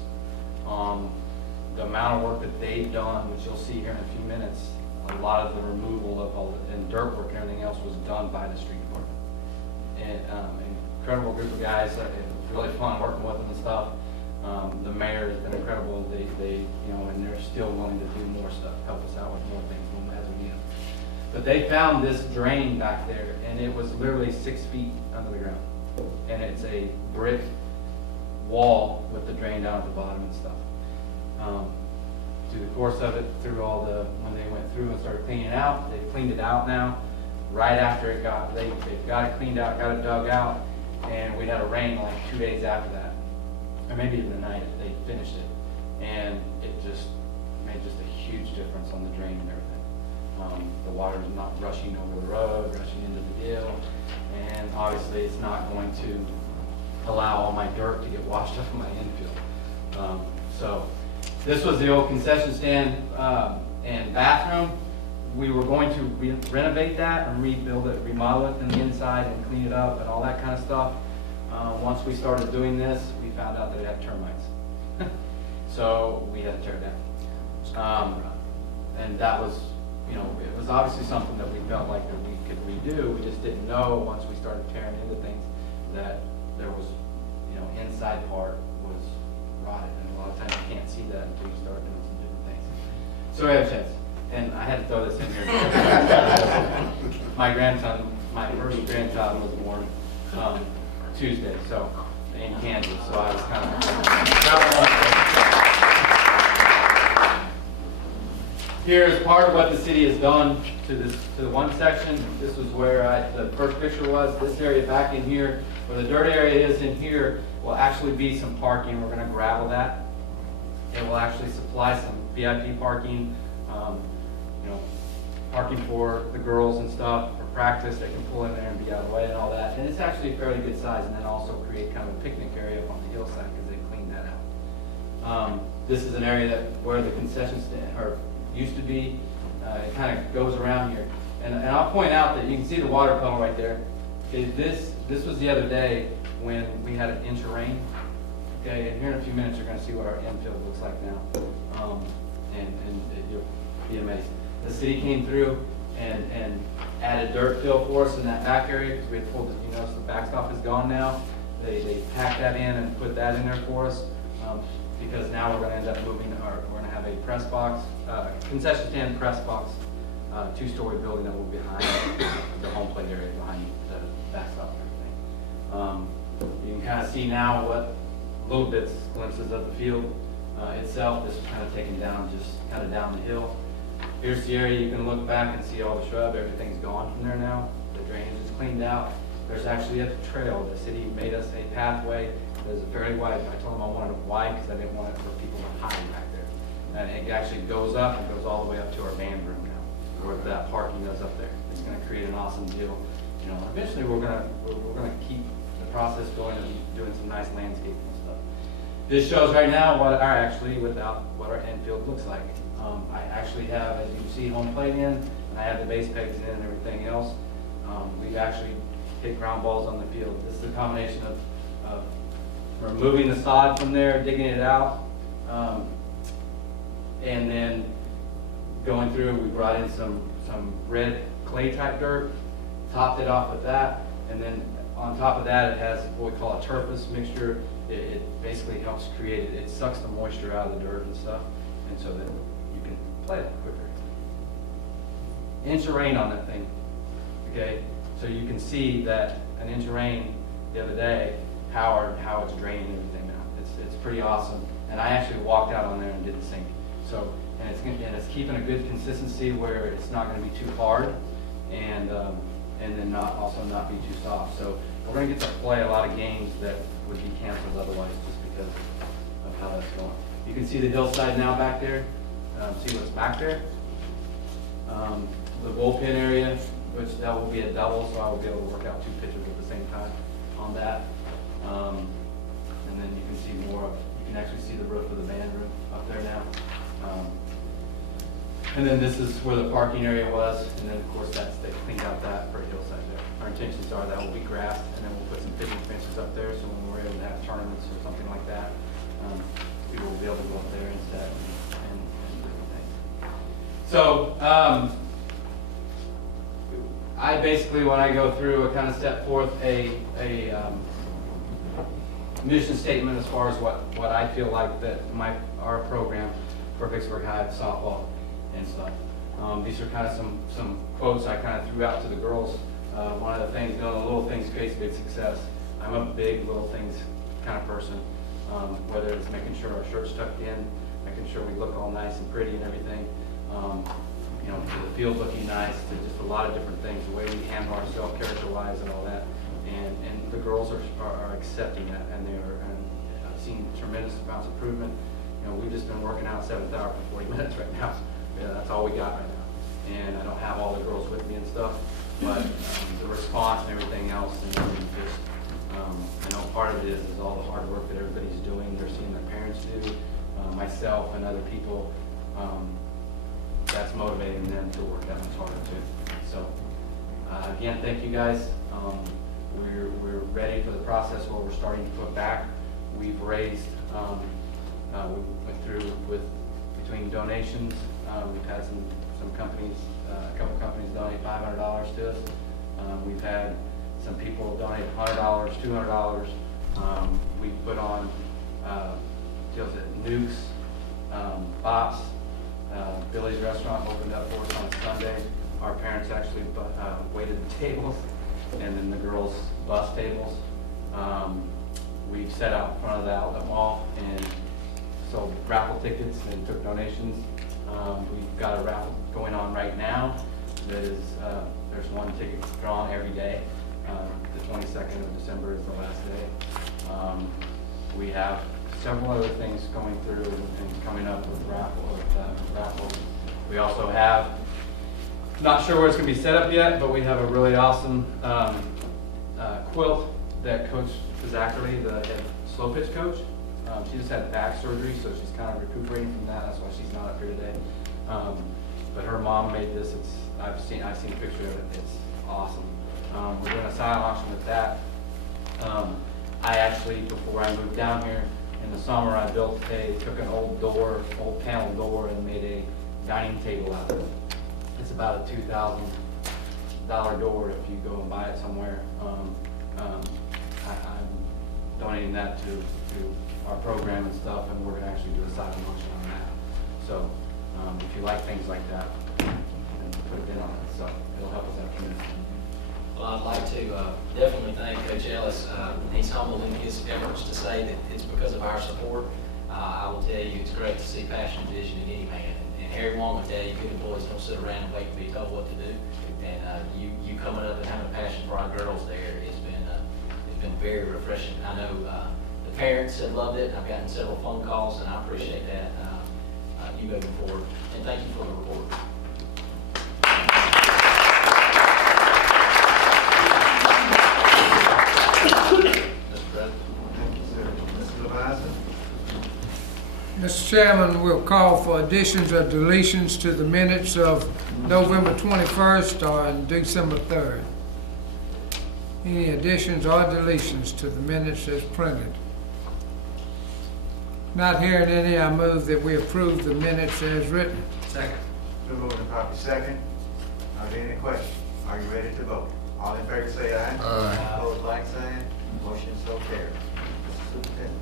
The amount of work that they've done, which you'll see here in a few minutes, a lot of the removal of all the and dirt work and everything else was done by the street department. And incredible group of guys. It was really fun working with them and stuff. The mayor has been incredible. They you know, and they're still willing to do more stuff, help us out with more things as we need them. But they found this drain back there, and it was literally 6 feet under the ground. And it's a brick wall with the drain down at the bottom and stuff. Through the course of it, when they went through and started cleaning it out, they've cleaned it out now. right after they got it cleaned out, got it dug out, and we had a rain like 2 days after that, or maybe even the night they finished it, and it just made just a huge difference on the drain and everything. The water is not rushing over the road, rushing into the hill, and obviously it's not going to allow all my dirt to get washed up in my infield. So this was the old concession stand and bathroom. We were going to renovate that and rebuild it, remodel it from the inside and clean it up and all that kind of stuff. Once we started doing this, we found out that it had termites. So we had to tear it down. And that was, you know, it was obviously something that we felt like that we could redo. We just didn't know once we started tearing into things that there was, you know, inside part was rotted. And a lot of times you can't see that until you start doing some different things. So we have a chance. And I had to throw this in here. My grandson, my first grandchild was born Tuesday, so in Kansas, so I was kind of. Here's part of what the city has done to the one section. This was where the first picture was. This area back in here, where the dirt area is in here, will actually be some parking. We're going to gravel that. It will actually supply some VIP parking. You know, parking for the girls and stuff for practice. They can pull in there and be out of the way and all that. And it's actually a fairly good size, and then also create kind of a picnic area up on the hillside because they cleaned that out. This is an area that where the concession stand or used to be. It kind of goes around here, and I'll point out that you can see the water puddle right there. Okay, this was the other day when we had an inch of rain. Okay, and here in a few minutes you're going to see what our infield looks like now, and you'll be amazed. The city came through and added dirt fill for us in that back area because we had pulled, you know, so the backstop is gone now. They packed that in and put that in there for us because now we're going to end up moving, or we're going to have a press box, concession stand press box, 2-story building that will be behind the home plate area, behind the backstop and everything. You can kind of see now what little bits, glimpses of the field itself. This is kind of taken down, just kind of down the hill. Here's the area you can look back and see all the shrub. Everything's gone from there now. The drainage is cleaned out. There's actually a trail. The city made us a pathway. There's a very wide. I told them I wanted it wide because I didn't want it for people to hide back there. And it actually goes up and goes all the way up to our band room now, where that parking is up there. It's going to create an awesome deal. You know, eventually we're gonna keep the process going and doing some nice landscaping and stuff. This shows right now what our infield looks like. I actually have, as you can see, home plate in, and I have the base pegs in and everything else. We've actually hit ground balls on the field. This is a combination of removing the sod from there, digging it out, and then going through, we brought in some red clay type dirt, topped it off with that, and then on top of that it has what we call a turfus mixture. It basically helps create it. It sucks the moisture out of the dirt and stuff, and so that you can play it quicker. Inch of rain on that thing, okay? So you can see that an inch of rain the other day, how it's draining everything out. It's pretty awesome. And I actually walked out on there and did the sink. So, and it's keeping a good consistency where it's not going to be too hard, and then also not be too soft. So we're going to get to play a lot of games that would be canceled otherwise, just because of how that's going. You can see the hillside now back there. See what's back there. The bullpen area, which that will be a double, so I will be able to work out 2 pitches at the same time on that. And then you can see more of, you can actually see the roof of the band room up there now. And then this is where the parking area was, and then of course they cleaned out that for a hillside there. Our intentions are that will be grassed, and then we'll put some picnic fences up there, so when we're able to have tournaments or something like that, people will be able to go up there instead and different things. So, I basically, when I go through, I kind of set forth a mission statement as far as what I feel like that our program for Vicksburg High softball and stuff. These are kind of some quotes I kind of threw out to the girls. One of the things, the little things creates big success. I'm a big little things kind of person. Whether it's making sure our shirt's tucked in, making sure we look all nice and pretty and everything. You know, field looking nice, to just a lot of different things, the way we handle ourselves character-wise and all that. And the girls are accepting that, and and I've seen tremendous amounts of improvement. You know, we've just been working out 7th hour for 40 minutes right now. Yeah, that's all we got right now. And I don't have all the girls with me and stuff, but the response and everything else, and just, I know part of it is all the hard work that everybody's doing. They're seeing their parents do, myself and other people. That's motivating them to work that much harder too. So, again, thank you guys. We're ready for the process where we're starting to put back. We've raised, we went through with between donations. We've had some companies, a couple companies donate $500 to us. We've had some people donate $100, $200. We put on, Nukes, Bops, Billy's Restaurant opened up for us on Sunday. Our parents actually waited the tables, and then the girls' bus tables. We've set out in front of the outlet mall and sold raffle tickets and took donations. We've got a raffle going on right now that is, there's one ticket drawn every day. The 22nd of December is the last day. We have several other things going through and coming up with raffles. We also have, not sure where it's going to be set up yet, but we have a really awesome quilt that Coach Zackerly, the head slow pitch coach, she just had back surgery, so she's kind of recuperating from that. That's why she's not up here today. But her mom made this. I've seen a picture of it. It's awesome. We're doing a silent auction with that. I actually, before I moved down here in the summer, I took an old panel door, and made a dining table out of it. It's about a $2,000 door if you go and buy it somewhere. I'm donating that to our program and stuff, and we're going to actually do a silent auction on that. So if you like things like that, then put a bid on it. So it'll help us out tremendously. Well, I'd like to definitely thank Coach Ellis. He's humble in his efforts to say that it's because of our support. I will tell you, it's great to see passion and vision in any man. And Harry Wong will tell you, good boys don't sit around and wait to be told what to do. And you coming up and having a passion for our girls there has been very refreshing. I know the parents have loved it. I've gotten several phone calls, and I appreciate that. You moving forward, and thank you for the report. Mr. Chairman, we'll call for additions or deletions to the minutes of November 21st or December 3rd. Any additions or deletions to the minutes as printed? Not hearing any, I move that we approve the minutes as written. Second. Been moved and properly second. Are there any questions? Are you ready to vote? All in favor say aye. Aye. Opposed, like sign. Motion so carried. Mr. Superintendent.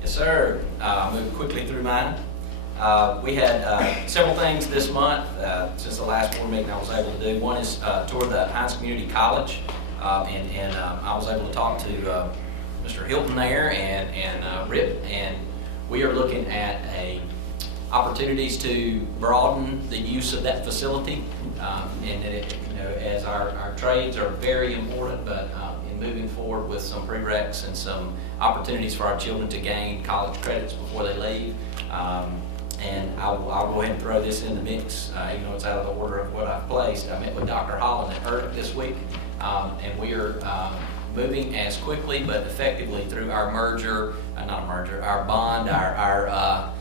Yes, sir. I'll move quickly through mine. We had several things this month since the last board meeting I was able to do. One is toward the Hines Community College, and I was able to talk to Mr. Hilton there and Rip, and we are looking at opportunities to broaden the use of that facility, and as our trades are very important, but in moving forward with some prereqs and some opportunities for our children to gain college credits before they leave. And I'll go ahead and throw this in the mix, even though it's out of the order of what I've placed. I met with Dr. Holland at ERDC this week, and we are moving as quickly but effectively through our our bond, our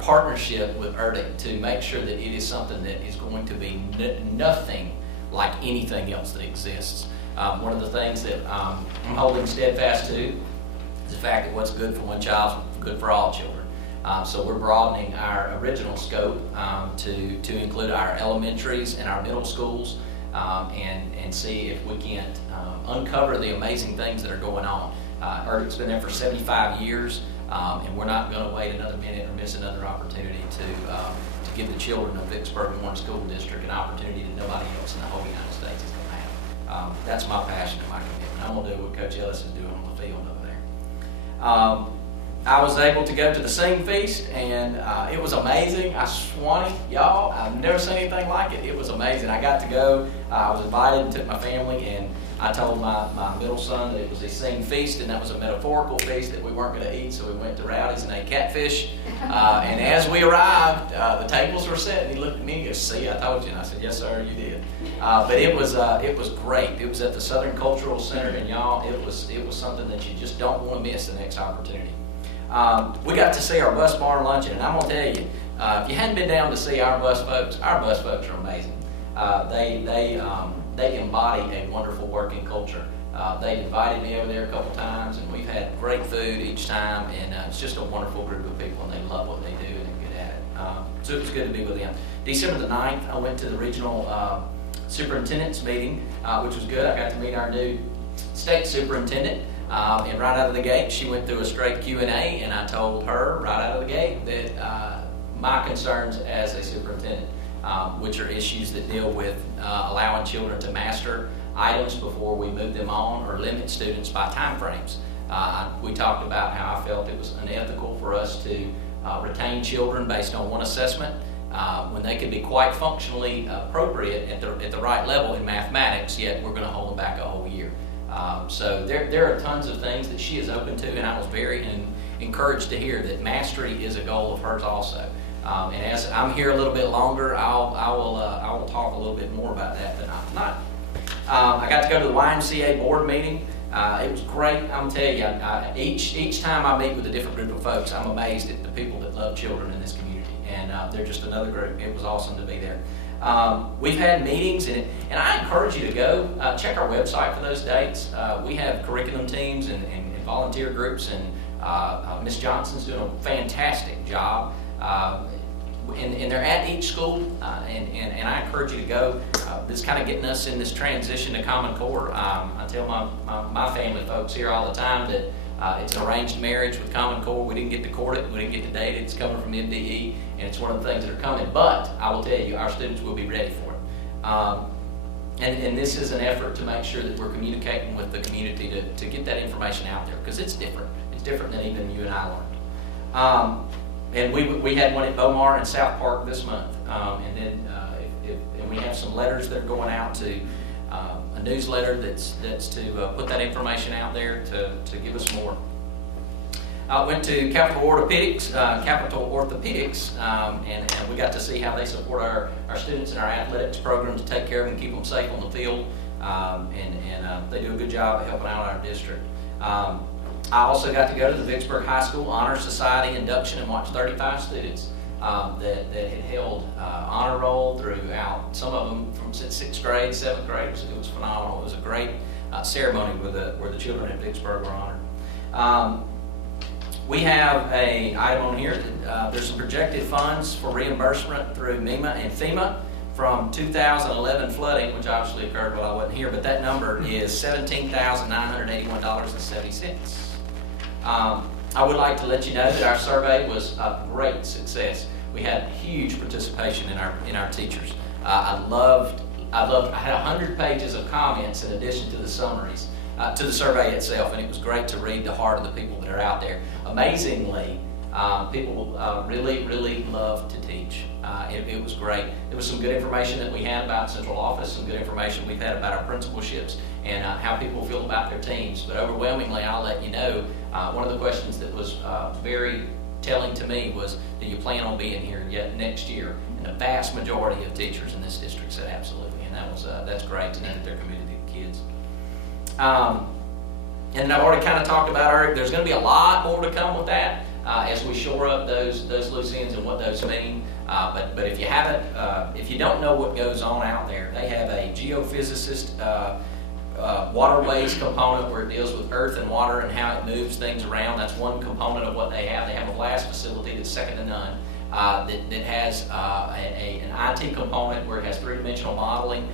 partnership with ERDC to make sure that it is something that is going to be nothing like anything else that exists. One of the things that I'm holding steadfast to is the fact that what's good for one child is good for all children. So we're broadening our original scope to include our elementaries and our middle schools, and see if we can't uncover the amazing things that are going on. ERDC's been there for 75 years, and we're not going to wait another minute or miss another opportunity to give the children of Vicksburg Warren School District an opportunity that nobody else in the whole United States is going to have. That's my passion and my commitment. I'm going to do what Coach Ellis is doing on the field over there. I was able to go to the Sing Feast, and it was amazing. I swan it, y'all. I've never seen anything like it. It was amazing. I got to go. I was invited and took my family, and I told my middle son that it was a Sing Feast, and that was a metaphorical feast that we weren't going to eat, so we went to Rowdy's and ate catfish. And as we arrived, the tables were set, and he looked at me and he goes, "See, I told you." And I said, "Yes, sir, you did." But it was great. It was at the Southern Cultural Center, and y'all, it was something that you just don't want to miss the next opportunity. We got to see our bus barn luncheon, and I'm going to tell you, if you hadn't been down to see our bus folks are amazing. They embody a wonderful working culture. They invited me over there a couple times, and we've had great food each time, and it's just a wonderful group of people, and they love what they do and they're good at it. So it was good to be with them. December the 9th, I went to the regional superintendent's meeting, which was good. I got to meet our new state superintendent. And right out of the gate, she went through a straight Q&A, and I told her right out of the gate that my concerns as a superintendent, which are issues that deal with allowing children to master items before we move them on or limit students by time frames. We talked about how I felt it was unethical for us to retain children based on one assessment when they could be quite functionally appropriate at the right level in mathematics, yet we're going to hold them back a whole year. So there are tons of things that she is open to, and I was very encouraged to hear that mastery is a goal of hers also. And as I'm here a little bit longer, I will talk a little bit more about that tonight. I got to go to the YMCA board meeting. It was great. I'm telling you, each time I meet with a different group of folks, I'm amazed at the people that love children in this community, and they're just another group. It was awesome to be there. We've had meetings, and I encourage you to go check our website for those dates. We have curriculum teams and volunteer groups, and Ms. Johnson's doing a fantastic job. And they're at each school, and I encourage you to go. This is kind of getting us in this transition to Common Core. I tell my family folks here all the time that it's an arranged marriage with Common Core. We didn't get to court it. We didn't get to date it. It's coming from MDE, and it's one of the things that are coming. But I will tell you, our students will be ready for it. And this is an effort to make sure that we're communicating with the community to get that information out there, because it's different. It's different than even you and I learned. And we had one at Beaumar and South Park this month. And then and we have some letters that are going out to a newsletter that's to put that information out there to give us more. I went to Capital Orthopedics, and we got to see how they support our students in our athletics program to take care of them and keep them safe on the field. And they do a good job of helping out our district. I also got to go to the Vicksburg High School Honor Society induction and watch 35 students that had held honor roll throughout, some of them from 6th grade, 7th grade. It was phenomenal. It was a great ceremony where the children at Vicksburg were honored. We have an item on here. There's some projected funds for reimbursement through MEMA and FEMA from 2011 flooding, which obviously occurred while I wasn't here, but that number is $17,981.70. I would like to let you know that our survey was a great success. We had huge participation in our teachers. I had 100 pages of comments in addition to the summaries, to the survey itself, and it was great to read the heart of the people that are out there. Amazingly, people really, really love to teach. It was great. There was some good information that we had about central office, some good information we've had about our principalships, and how people feel about their teams. But overwhelmingly, I'll let you know, one of the questions that was very telling to me was, do you plan on being here yet next year? And the vast majority of teachers in this district said absolutely, and that's great to know that they're committed to the kids. And I've already kind of talked about there's going to be a lot more to come with that as we shore up those loose ends and what those mean. But if you haven't, if you don't know what goes on out there, they have a geophysicist waterways component where it deals with earth and water and how it moves things around. That's one component of what they have. They have a blast facility that's second to none that has an IT component where it has three-dimensional modeling,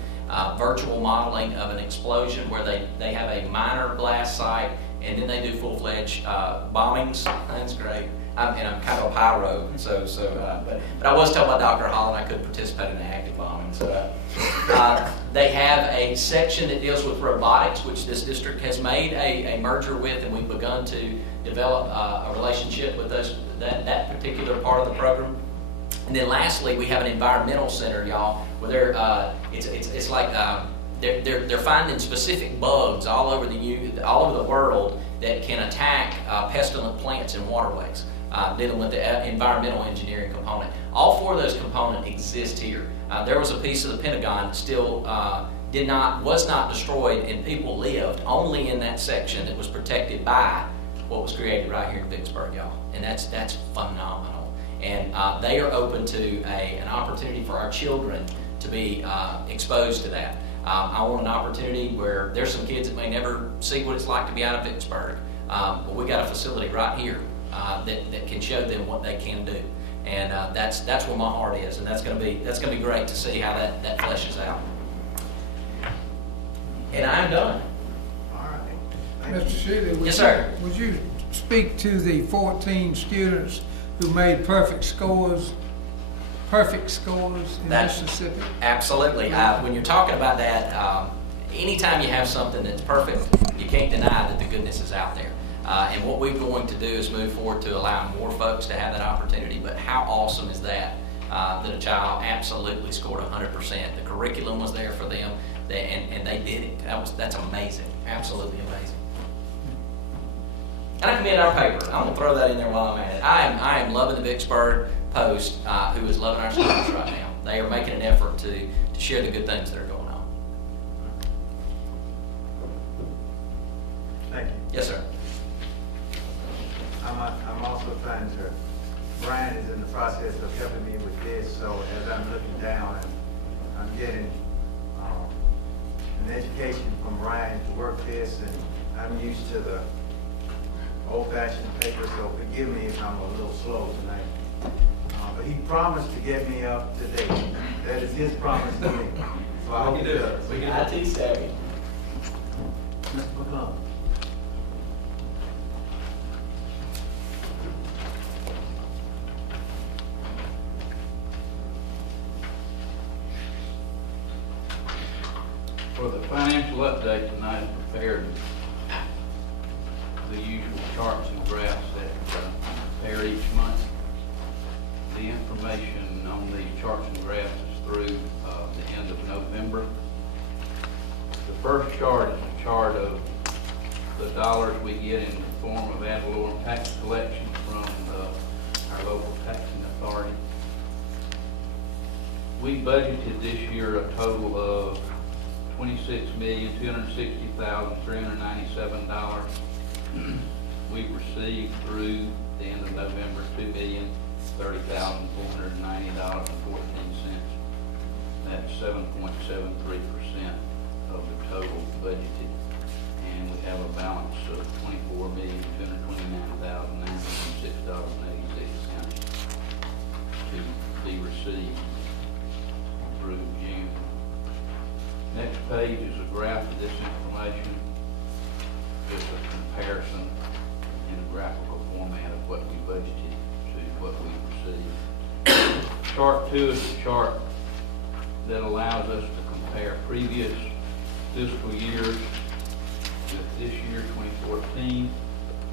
virtual modeling of an explosion where they have a minor blast site, and then they do full-fledged bombings. That's great. And I'm kind of a pyro, but I was told by Dr. Holland I could participate in the active bombing. So They have a section that deals with robotics, which this district has made a merger with, and we've begun to develop a relationship with that particular part of the program. And then lastly, we have an environmental center, y'all, where it's like they're finding specific bugs all over the world that can attack pestilent plants and waterways, dealing with the environmental engineering component. All four of those components exist here. There was a piece of the Pentagon that still was not destroyed, and people lived only in that section that was protected by what was created right here in Vicksburg, y'all. And that's phenomenal. And they are open to an opportunity for our children to be exposed to that. I want an opportunity where there's some kids that may never see what it's like to be out of Vicksburg, but we got a facility right here that can show them what they can do. And that's where my heart is, and that's gonna be great to see how that fleshes out. And I'm done. All right. Thank you. Mr. Shealy, Yes, sir. would you speak to the 14 students who made perfect scores in Mississippi? Absolutely. When you're talking about that, anytime you have something that's perfect, you can't deny that the goodness is out there. And what we're going to do is move forward to allow more folks to have that opportunity. But how awesome is that, that a child absolutely scored 100%. The curriculum was there for them, and they did it. That's amazing, absolutely amazing. And I commend our paper. I'm going to throw that in there while I'm at it. I am loving the Vicksburg Post, who is loving our students right now. They are making an effort to share the good things that are going on. Thank you. Yes, sir. I'm also trying to, Brian is in the process of helping me with this, so as I'm looking down, I'm getting an education from Brian to work this, and I'm used to the old-fashioned paper, so forgive me if I'm a little slow tonight. But he promised to get me up to date. That is his promise to me. So I hope he does. We can IT savvy. Mr. McClung. For the financial update tonight, I prepared the usual charts and graphs that prepare each month. The information on these charts and graphs is through the end of November. The first chart is a chart of the dollars we get in the form of ad valorem tax collection from our local taxing authority. We budgeted this year a total of $26,260,397. We've received through the end of November $2,030,490.14. That's 7.73% of the total budgeted, and we have a balance of $24,229,906.86 to be received through June. Next page is a graph of this information, just a comparison in a graphical format of what we budgeted to what we received. Chart 2 is a chart that allows us to compare previous fiscal years with this year, 2014.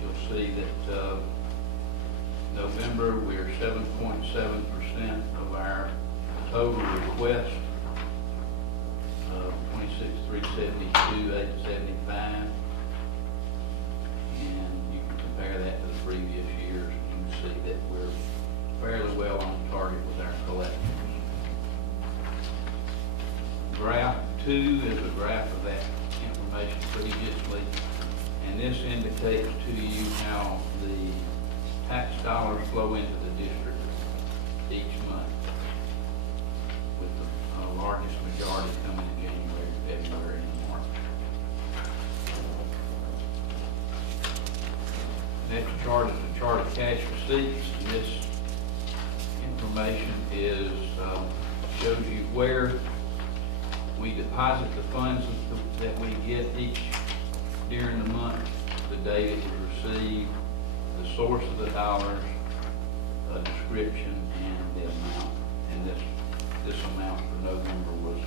You'll see that November, we're 7.7% of our total request. 26,372,875, and you can compare that to the previous years, and you can see that we're fairly well on target with our collections. Graph 2 is a graph of that information previously, and this indicates to you how the tax dollars flow into the district each month, with the largest majority coming in January, February, and March. Next chart is a chart of cash receipts. This information shows you where we deposit the funds that we get each during the month, the date it was received, the source of the dollars, a description, and the amount. And this amount for November was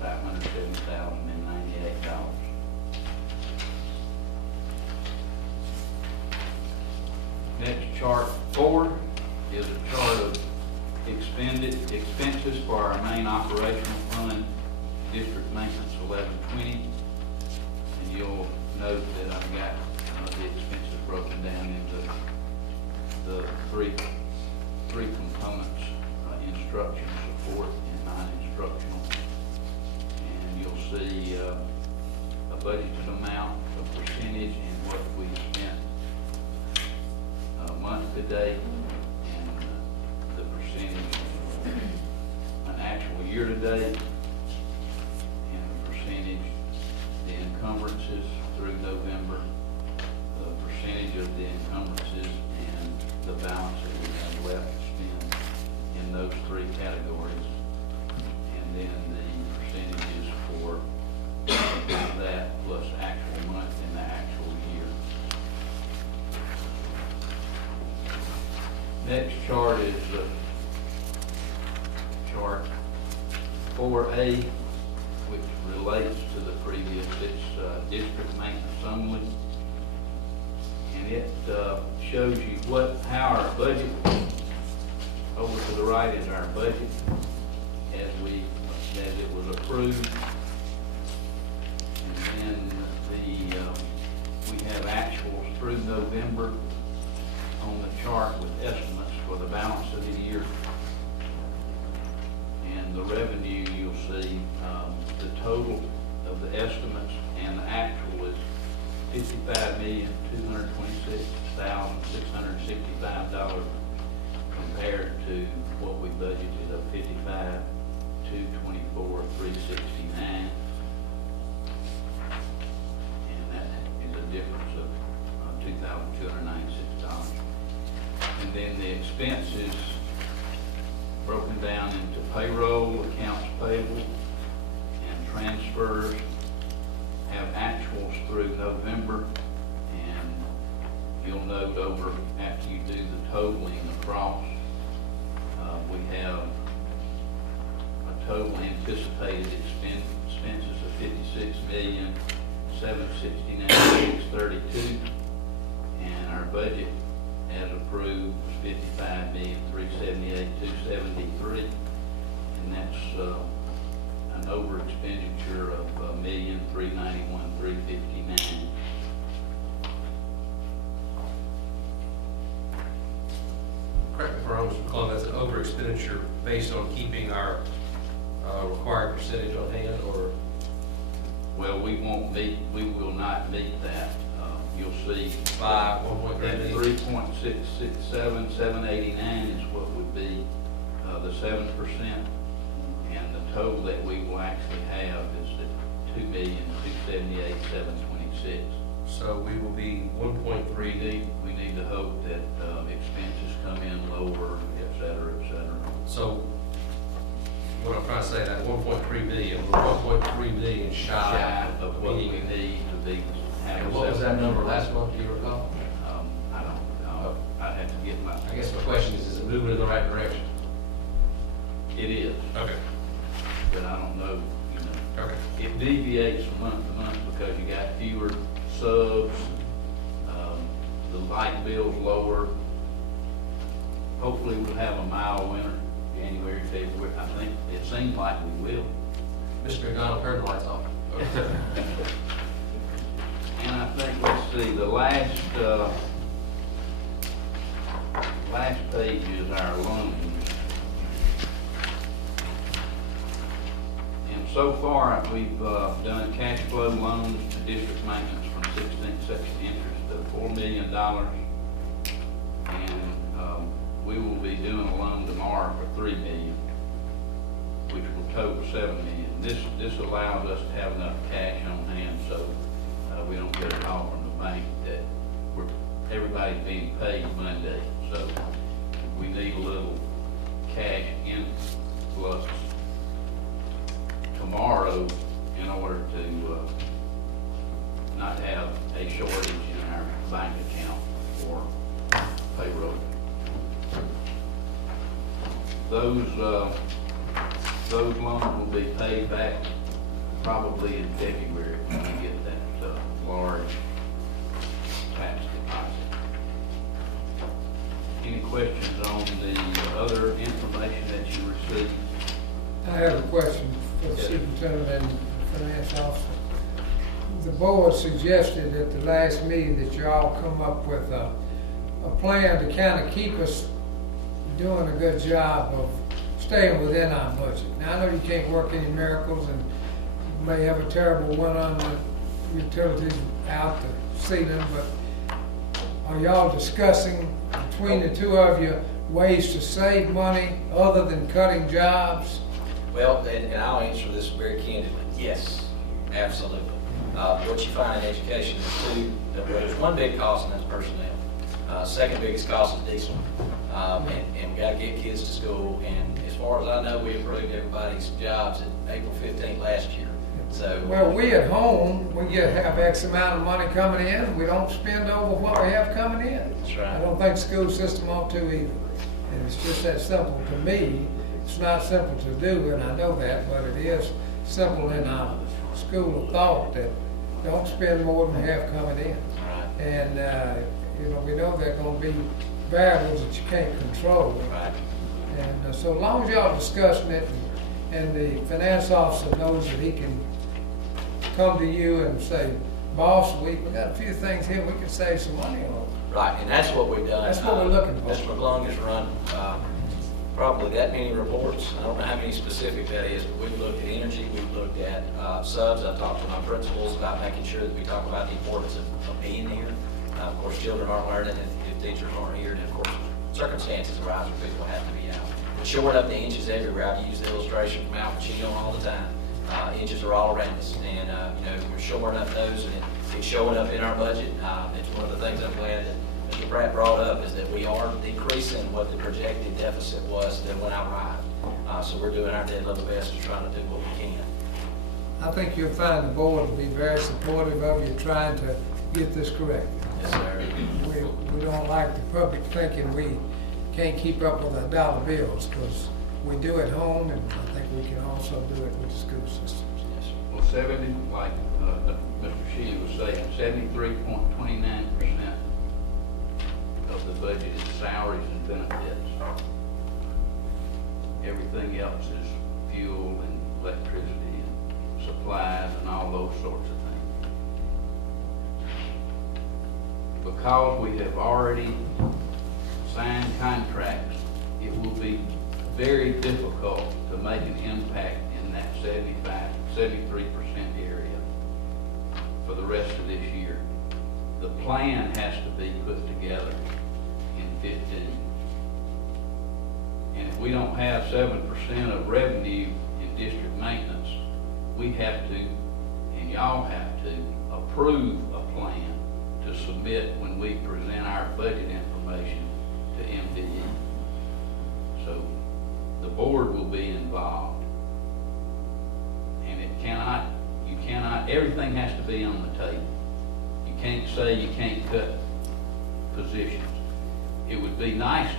$4,575,000. $47,098. Next, chart 4 is a chart of expenses for our main operational fund, district maintenance 1120. And you'll note that I've got the expenses broken down into the three components, instruction, support, and non-instructional. And you'll see a budgeted amount, a percentage, and what we spent month to date, and the percentage, an actual year to date, and the percentage, the encumbrances through November, the percentage of the encumbrances, and the balance that we have left to spend in those three categories, and then the percentages for that plus actual month and the actual year. Next chart is chart 4A, which relates to the previous. It's district maintenance only. And it shows you how our budget, over to the right is our budget as it was approved. And then we have actuals through November on the chart with estimates for the balance of the year. And the revenue, you'll see the total of the estimates and the actual is $55,226,665 compared to what we budgeted of $55,224,369. And that is a difference of $2,296. And then the expenses broken down into payroll, accounts payable, and transfers have actuals through November. And you'll note over, after you do the totaling across, we have a total anticipated expenses of $56,769,632, and our budget as approved was $55,378,273, and that's an over expenditure of $1,391,359. Correct me if I'm wrong, Mr. McClung, that's an over expenditure based on keeping our required percentage on hand, or? Well, we will not meet that. You'll see By that 1.3 3.667789 is what would be the 7%, and the total that we will actually have is the $2,278,726. So we will be 1.3. We need to hope that expenses come in lower, et cetera, et cetera. So what I'm trying to say, that 1.3 million, we're 1.3 million shy Of what we meeting. need to be. And what was that number last month, do you recall? I don't know. I'd have to get my. I guess my question is it moving in the right direction? It is, Okay. but I don't know, you know. Okay. It deviates from month to month because you got fewer subs, the light bill's lower. Hopefully we'll have a mild winter, January, February. I think it seems like we will. Mr. McDonald, turn the lights off. And I think, let's see, the last page is our loans. And so far, we've done cash flow loans to district maintenance from 16th section interest of $4 million. And we will be doing a loan tomorrow for $3 million, which will total $7 million. This allows us to have enough cash on hand, so we don't get a call from the bank that everybody's being paid Monday. So we need a little cash influx tomorrow in order to not have a shortage in our bank account for payroll. Those loans will be paid back probably in February when we get that large tax deposit. Any questions on the other information that you received? I have a question for the superintendent and the finance officer. The board suggested at the last meeting that you all come up with a plan to kind of keep us doing a good job of staying within our budget. Now, I know you can't work any miracles, and you may have a terrible one on the utilities out the ceiling, but are y'all discussing between the two of you ways to save money other than cutting jobs? Well, and I'll answer this very candidly. Yes, absolutely. What you find in education is well, there's one big cost, and that's personnel. Second biggest cost is diesel. And we got to get kids to school. And as far as I know, we approved everybody's jobs at April 15th last year. So Well, we at home, we have X amount of money coming in, and we don't spend over what we have coming in. That's right. I don't think the school system ought to either. And it's just that simple to me. It's not simple to do, and I know that, but it is simple in our school of thought that don't spend more than we have coming in. Right. And, we know there are going to be variables that you can't control. Right. And so long as y'all discussing it, and the finance officer knows that he can come to you and say, boss, we got a few things here we can save some money on. Right, and that's what we've done. That's what we're looking for. Mr. McClung has run probably that many reports. I don't know how many specific that is, but we've looked at energy, we've looked at subs. I've talked to my principals about making sure that we talk about the importance of being here. Of course, children aren't learning if teachers aren't here, and of course, circumstances arise where people have to be out. But shoring up the inches everywhere. I use the illustration from Al Pacino all the time. Inches are all around us, and we're shoring up those, and it's showing up in our budget. It's one of the things I'm glad that Mr. Pratt brought up, is that we are decreasing what the projected deficit was than when I arrived. So we're doing our dead level best to try to do what we can. I think you'll find the board to be very supportive of you trying to get this correct. Yes, sir. We don't like the public thinking we can't keep up with our dollar bills, because we do at home, and I think we can also do it with the school systems. Yes, sir. Well, 70, like Mr. Shealy was saying, 73.29% of the budget is salaries and benefits. Everything else is fuel and electricity and supplies and all those sorts of things. Because we have already signed contracts, it will be very difficult to make an impact in that 73% area for the rest of this year. The plan has to be put together in 15. And if we don't have 7% of revenue in district maintenance, we have to, and y'all have to, approve a plan to submit when we present our budget information to MDE. So the board will be involved. And everything has to be on the table. You can't say you can't cut positions. It would be nice,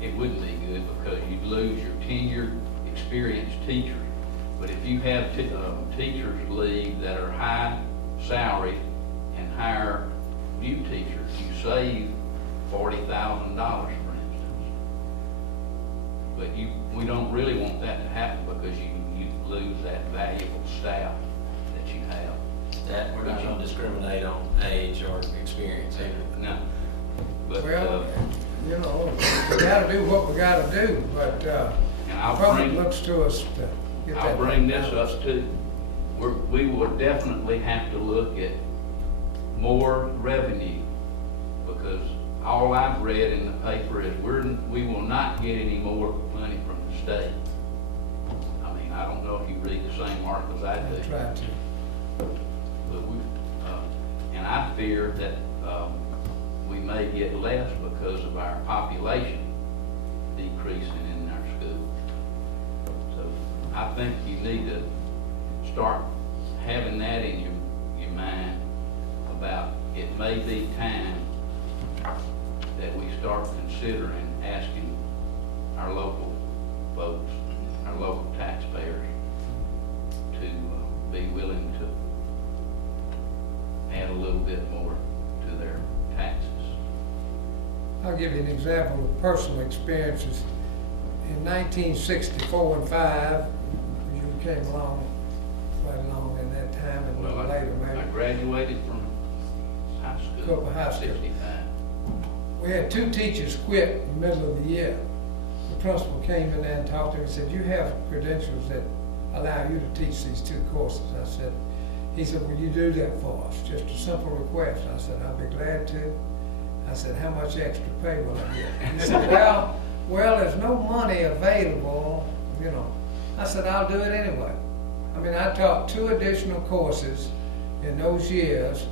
it wouldn't be good, because you'd lose your tenured, experienced teachers. But if you have teachers leave that are high salary and hire new teachers, you save $40,000, for instance. But we don't really want that to happen, because you lose that valuable staff that you have. That, we're not going to discriminate on age or experience either. No. But, Well, we gotta do what we gotta do, but, and I'll the public bring- looks to us to get that. I'll bring this up too. We will definitely have to look at more revenue, because all I've read in the paper is we will not get any more money from the state. I mean, I don't know if you read the same articles I do. I tried to. But and I fear that we may get less because of our population decreasing in our schools. So I think you need to start having that in your mind about it may be time that we start considering asking our local folks, our local taxpayers, to be willing bit more to their taxes. I'll give you an example of personal experiences. In 1964 and 5, you came along quite along in that time, and a Well, little later, I maybe. graduated from high school. Cooper High School. 65. We had 2 teachers quit in the middle of the year. The principal came in there and talked to me and said, "You have credentials that allow you to teach these 2 courses." I said, he said, "Will you do that for us? Just a simple request." I said, "I'll be glad to." I said, "How much extra pay will I get?" He said, well, there's no money available, you know. I said, "I'll do it anyway." I mean, I taught 2 additional courses in those years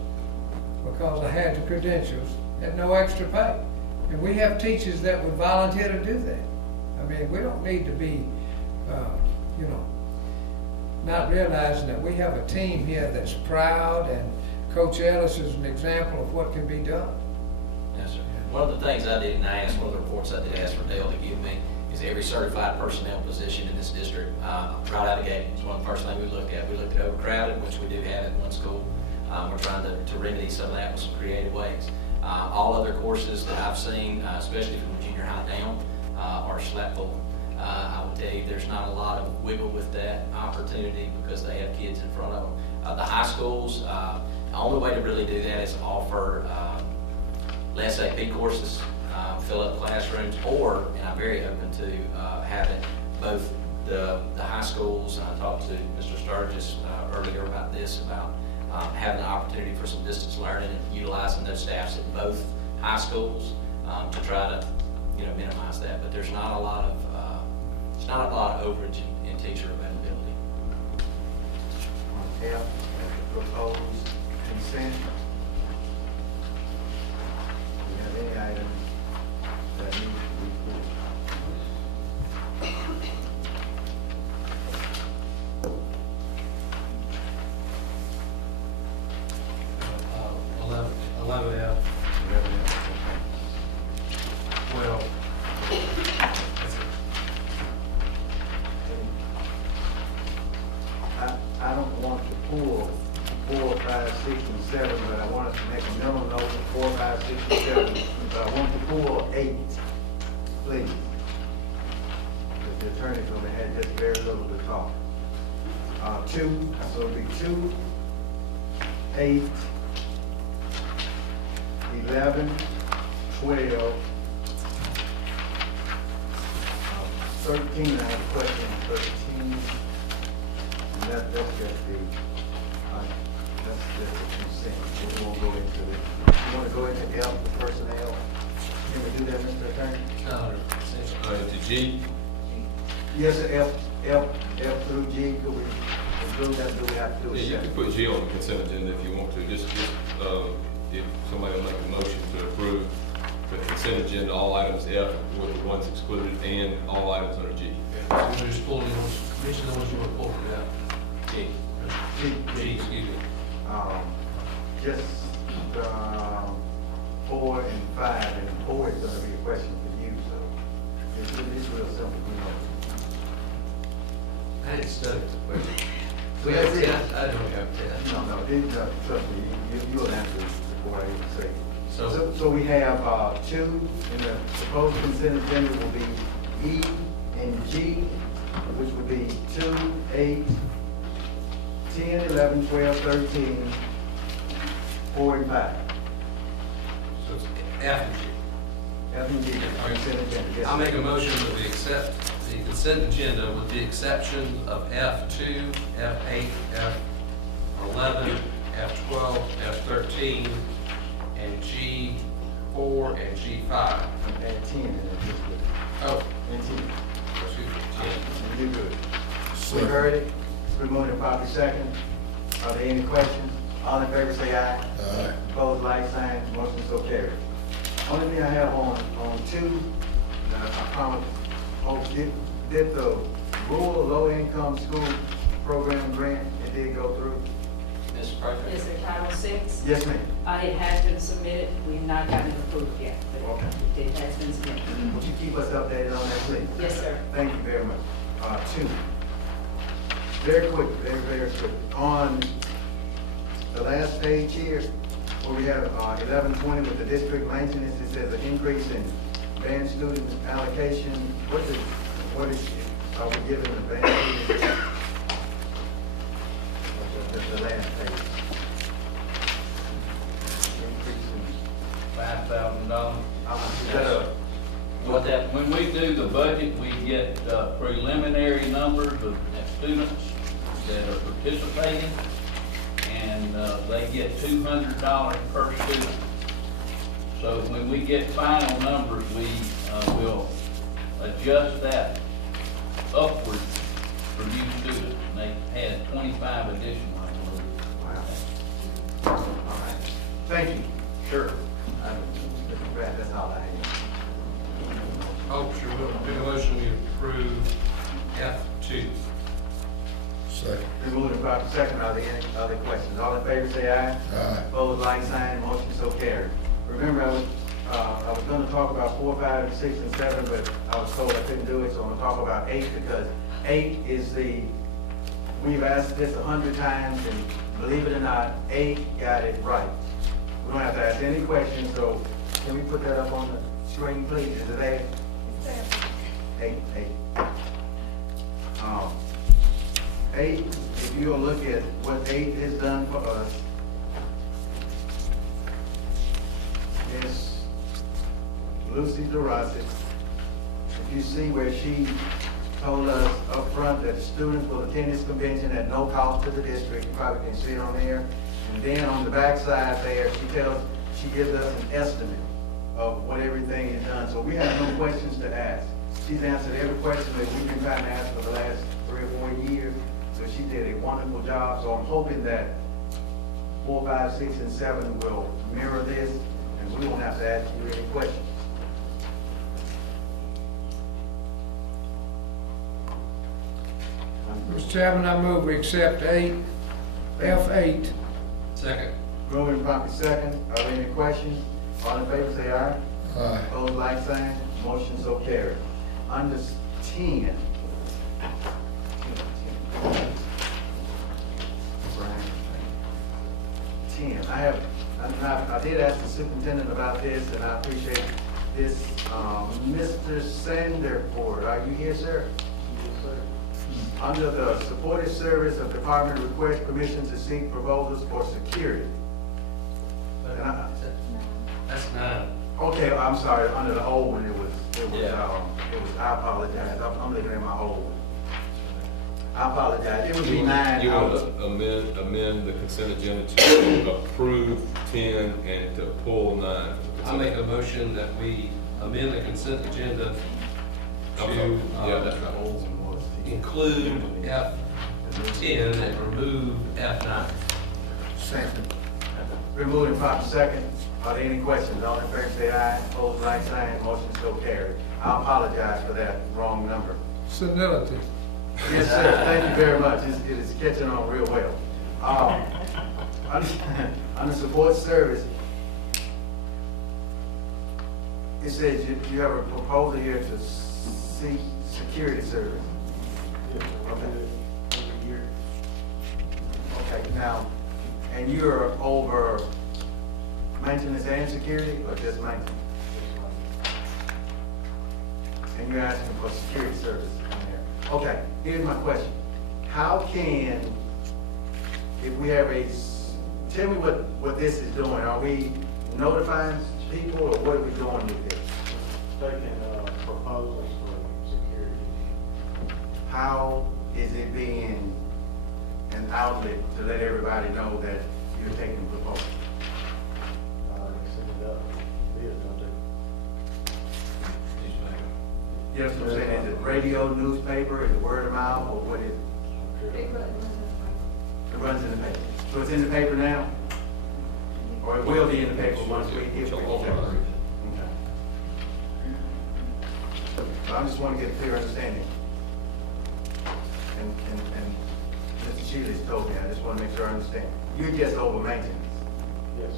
because I had the credentials at no extra pay. And we have teachers that would volunteer to do that. I mean, we don't need to be, you know, not realizing that we have a team here that's proud, and Coach Ellis is an example of what can be done. Yes, sir. One of the things I didn't ask, one of the reports I did ask for Dale to give me, is every certified personnel position in this district, right out of the gate. It's one of the first things we looked at. We looked at overcrowded, which we do have at one school. We're trying to remedy some of that with some creative ways. All other courses that I've seen, especially from the junior high down, are slap full. I would tell you, there's not a lot of wiggle with that opportunity because they have kids in front of them. The high schools, the only way to really do that is offer less AP courses, fill up classrooms, or, and I'm very open to having both the high schools, and I talked to Mr. Sturgis earlier about this, about having the opportunity for some distance learning and utilizing those staffs at both high schools to try to, you know, minimize that. But there's not a lot of overage in teacher availability. On F, proposed consent. Do we have any items that need to be pulled? 11F. Well, I don't want to pull 4, 5, 6, and 7, but I wanted to make a mental note of 4, 5, 6, and 7. But I want to pull 8, please. Because the attorney's gonna have just very little to talk. 2, so it'll be 2, 8, 11, 12, 13, I have a question on 13. And that's just a consent. We won't go into it. You want to go into F, the personnel? Can we do that, Mr. Attorney? to G. Yes, sir, F through G, could we include that, do we have to do it? Yeah, you can put G on the consent agenda if you want to. Just if somebody will make a motion to approve the consent agenda, all items F with the ones excluded, and all items under G. So just pull the ones, which are the ones you want to pull? Yeah. G. G, excuse me. Just 4 and 5, and 4 is gonna be a question for you, so it's real simple, you know. I didn't study the question. We That's have it. 10. I don't have 10. No, trust me, you'll answer before I even say. So- So we have 2, and the proposed consent agenda will be E and G, which would be 2, 8, 10, 11, 12, 13, 4, and 5. So it's F and G. F and G, consent agenda. Yes, I'll sir. make a motion that we accept the consent agenda with the exception of F2, F8, F11, F12, F13, and G4 and G5. Add 10 in it, just with, Oh, and 10. excuse me, 10. You're good. We heard it. We're moving to property second. Are there any questions? All in favor say aye. Aye. Opposed, like sign. Motion so carried. Only thing I have on 2, I promise, did the rural low-income school program grant, it did go through? Mr. President? Is there Title VI? Yes, ma'am. It has been submitted, we've not gotten it approved yet, but Okay. it has been submitted. Would you keep us updated on that, please? Yes, sir. Thank you very much. 2, very quick, very quick. On the last page here, Well, we have 1120 with the district maintenance. It says an increase in band student allocation. What is, are we giving the band students? The last page. Increase in, $5,000. is that a, What that, when we do the budget, we get preliminary numbers of students that are participating, and they get $200 per student. So when we get final numbers, we will adjust that upward for new students. And they had 25 additional, I believe. wow. All right. Thank you. Sure. Mr. Pratt, that's all I have. Officer, we'll do a motion to approve F2. Second. Been moved and properly second. Are there any other questions? All in favor, say aye. Aye. Opposed, like sign. Motion so carried. Remember, I was gonna talk about 4, 5, and 6, and 7, but I was told I couldn't do it, so I'm gonna talk about 8, because 8 is we've asked this 100 times, and believe it or not, 8 got it right. We don't have to ask any questions, so can we put that up on the screen, please? Is it there? 8. 8, if you'll look at what 8 has done for us, is Lucy DeRossi. If you see where she told us up front that students will attend this convention at no cost to the district, you probably can see it on there. And then on the back side there, she gives us an estimate of what everything is done. So we have no questions to ask. She's answered every question that we've been trying to ask for the last 3 or 4 years. So she did a wonderful job. So I'm hoping that 4, 5, 6, and 7 will mirror this, and we won't have to ask you any questions. Mr. Chairman, I move we accept 8, F8. Second. Moving properly second. Are there any questions? All in favor, say aye. Aye. Opposed, like sign. Motion so carried. Under 10. I did ask the superintendent about this, and I appreciate this. Mr. Sanderford, are you here, sir? Yes, sir. Under the supported service of department request permission to seek proposals for security. That's 9. Okay, I'm sorry, under the old one, it was, Yeah. I apologize, I'm looking at my old one. I apologize, it would be 9. You want to amend the consent agenda to approve 10 and to pull 9? I make a motion that we amend the consent agenda to Yeah, that's right. include F10 and remove F9. Second. Removed and properly second. Are there any questions? All in favor, say aye. Opposed, like sign. Motion so carried. I apologize for that wrong number. Senility. Yes, sir. Thank you very much. It is catching on real well. Under support service, it says you have a proposal here to seek security service. Okay, now, and you're over maintenance and security, or just maintenance? And you're asking for security service in there. Okay, here's my question. How can, if we have tell me what this is doing. Are we notifying people, or what are we doing with this? Taking proposals for security. How is it being an outlet to let everybody know that you're taking proposals? They send it up via, don't they? Yes, I'm saying, is it radio, newspaper, is it word of mouth, or what is it? It runs in the paper. So it's in the paper now? Or it will be in the paper once we get the okay. So I just want to get a clear understanding. And Mr. Shealy's told me, I just want to make sure I understand. You're just over maintenance. Yes.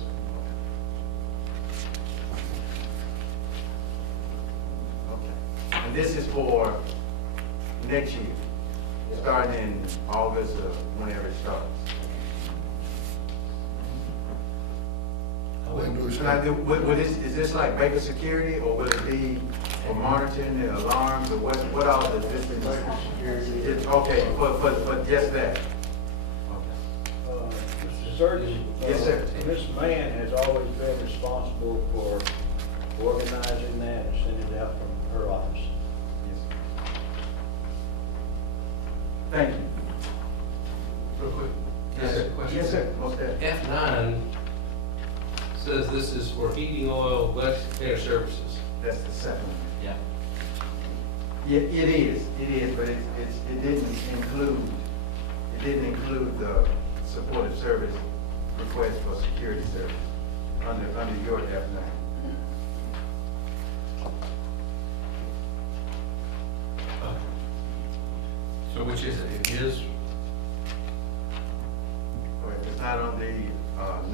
Okay. And this is for next year, starting in August or whenever it starts. Should I do, is this like Baker Security, or will it be for monitoring the alarms, or what all the different? It's, okay, but just that. Mr. Surgeon, Yes, sir. Ms. Mann has always been responsible for organizing that and sending it out from her office. Thank you. Real quick. Yes, sir. Question? Yes, sir. Most definitely. F9 says this is for heating oil, wet container services. That's the second one. Yeah. Yeah, it is, but it didn't include the supportive service request for security service under your F9. So which is it? It is, Or if it's not on the,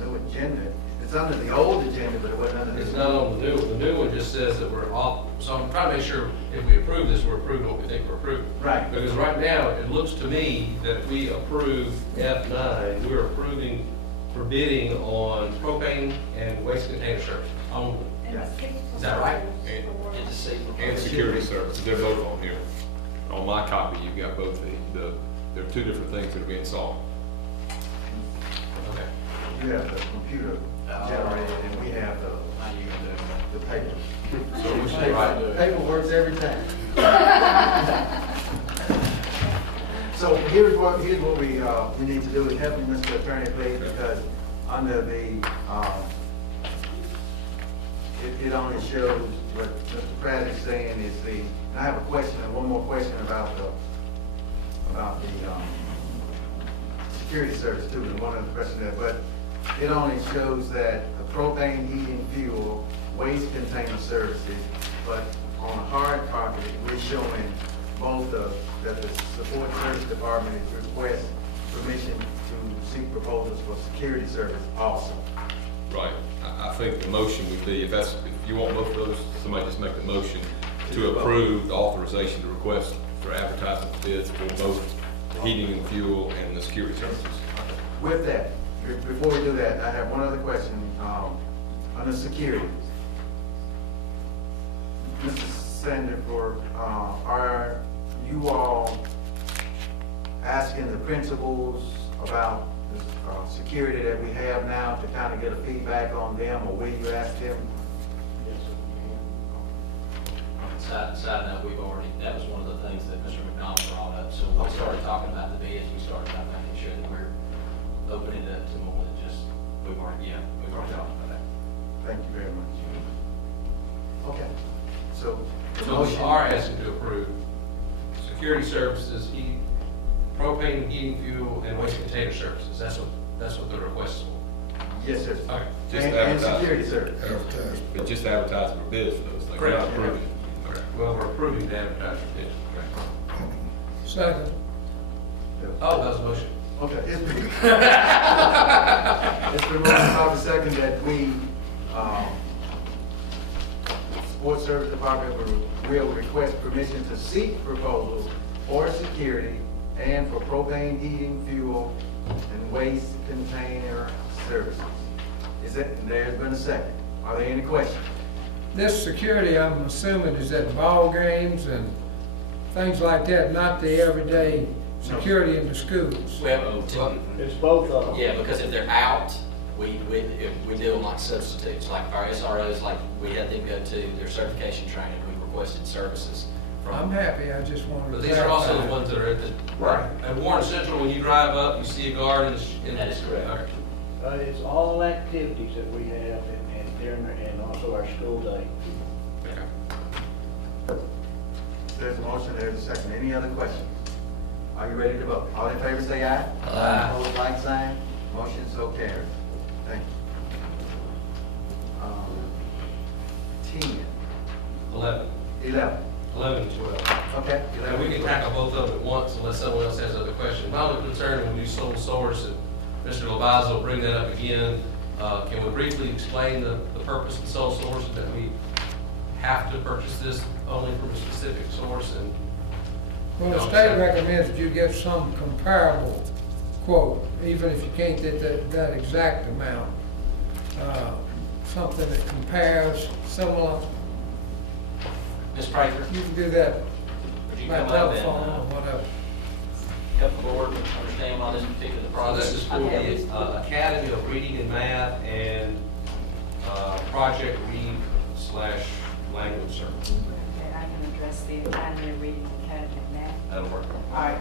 new agenda, it's under the old agenda, but it wasn't under the. it's not on the new one. The new one just says that we're off, so I'm trying to make sure if we approve this, we're approving what we think we're approving. Right. Because right now, it looks to me that if we approve F9, we're approving for bidding on propane and waste container services only. Yeah. Is that right? And to see. And security services, they're both on here. On my copy, you've got both there are two different things that are being solved. Okay. You have the computer generated, and we have How you gonna do the paper. So which Paper works every time. So here's what we need to do, is help me, Mr. Attorney, please, because under the, it only shows what Mr. Pratt is saying is the, and I have a question, one more question about the security service too, and one other question there, but it only shows that the propane heating fuel, waste container services, but on a hard copy, we're showing both that the support service department is request permission to seek proposals for security service also. Right, I think the motion would be, if you want both of those, somebody just make the motion to approve the authorization to request for advertising bids for both the heating and fuel and the security services. With that, before we do that, I have one other question, under security. Mrs. Sandiford, are you all asking the principals about the security that we have now to kind of get a feedback on them, or will you ask them? Side note, that was one of the things that Mr. McDonald brought up, so when we started talking about the bids, we started about making sure that we're opening it up to more than just, we've already talked about that. Thank you very much. Okay, so. the So we motion- are asking to approve security services, propane, heating, fuel, and waste container services. That's what the request is for. Yes, sir. Okay. Just And advertise. security service. Advertise. But just advertising for bids for those things, we're not Correct. approving. Okay. Well, we're approving the advertising bid. Okay. Second. Oh, that was a motion. Okay, it's been, it's been moved and properly second that we, Sports Service Department will request permission to seek proposals for security and for propane, heating, fuel, and waste container services. There's been a second. Are there any questions? This security, I'm assuming, is at ball games and things like that, not the everyday security in the schools. Well, It's both of them. yeah, because if they're out, we do them like substitutes, like our SROs, like we had them go to their certification training, we requested services from. I'm happy, I just wanted to But these are also the clarify. ones that are at the. Right. At Warren Central, when you drive up, you see a guard in. That is correct. Okay. It's all activities that we have and also our school day. Okay. There's a motion, there's a second. Any other questions? Are you ready to vote? All in favor say aye. Aye. Opposed, like sign. Motion so carried. Thank you. 10, 11. 11. 11 and 12. Okay. And we can tackle both of them at once unless someone else has other questions. My only concern when we use sole source, and Mr. Levizo will bring that up again, can we briefly explain the purpose of sole source, and that we have to purchase this only from a specific source? And Well, the state recommends that you get some comparable quote, even if you can't get that exact amount. something that compares similar, Ms. Prather, you can do that would you by come up and telephone or whatever. help the board understand why this particular This is process? for the Academy of Reading and Math and Project Read / Language Service. Okay, I can address the Academy of Reading and Academy of Math. That'll work. All right,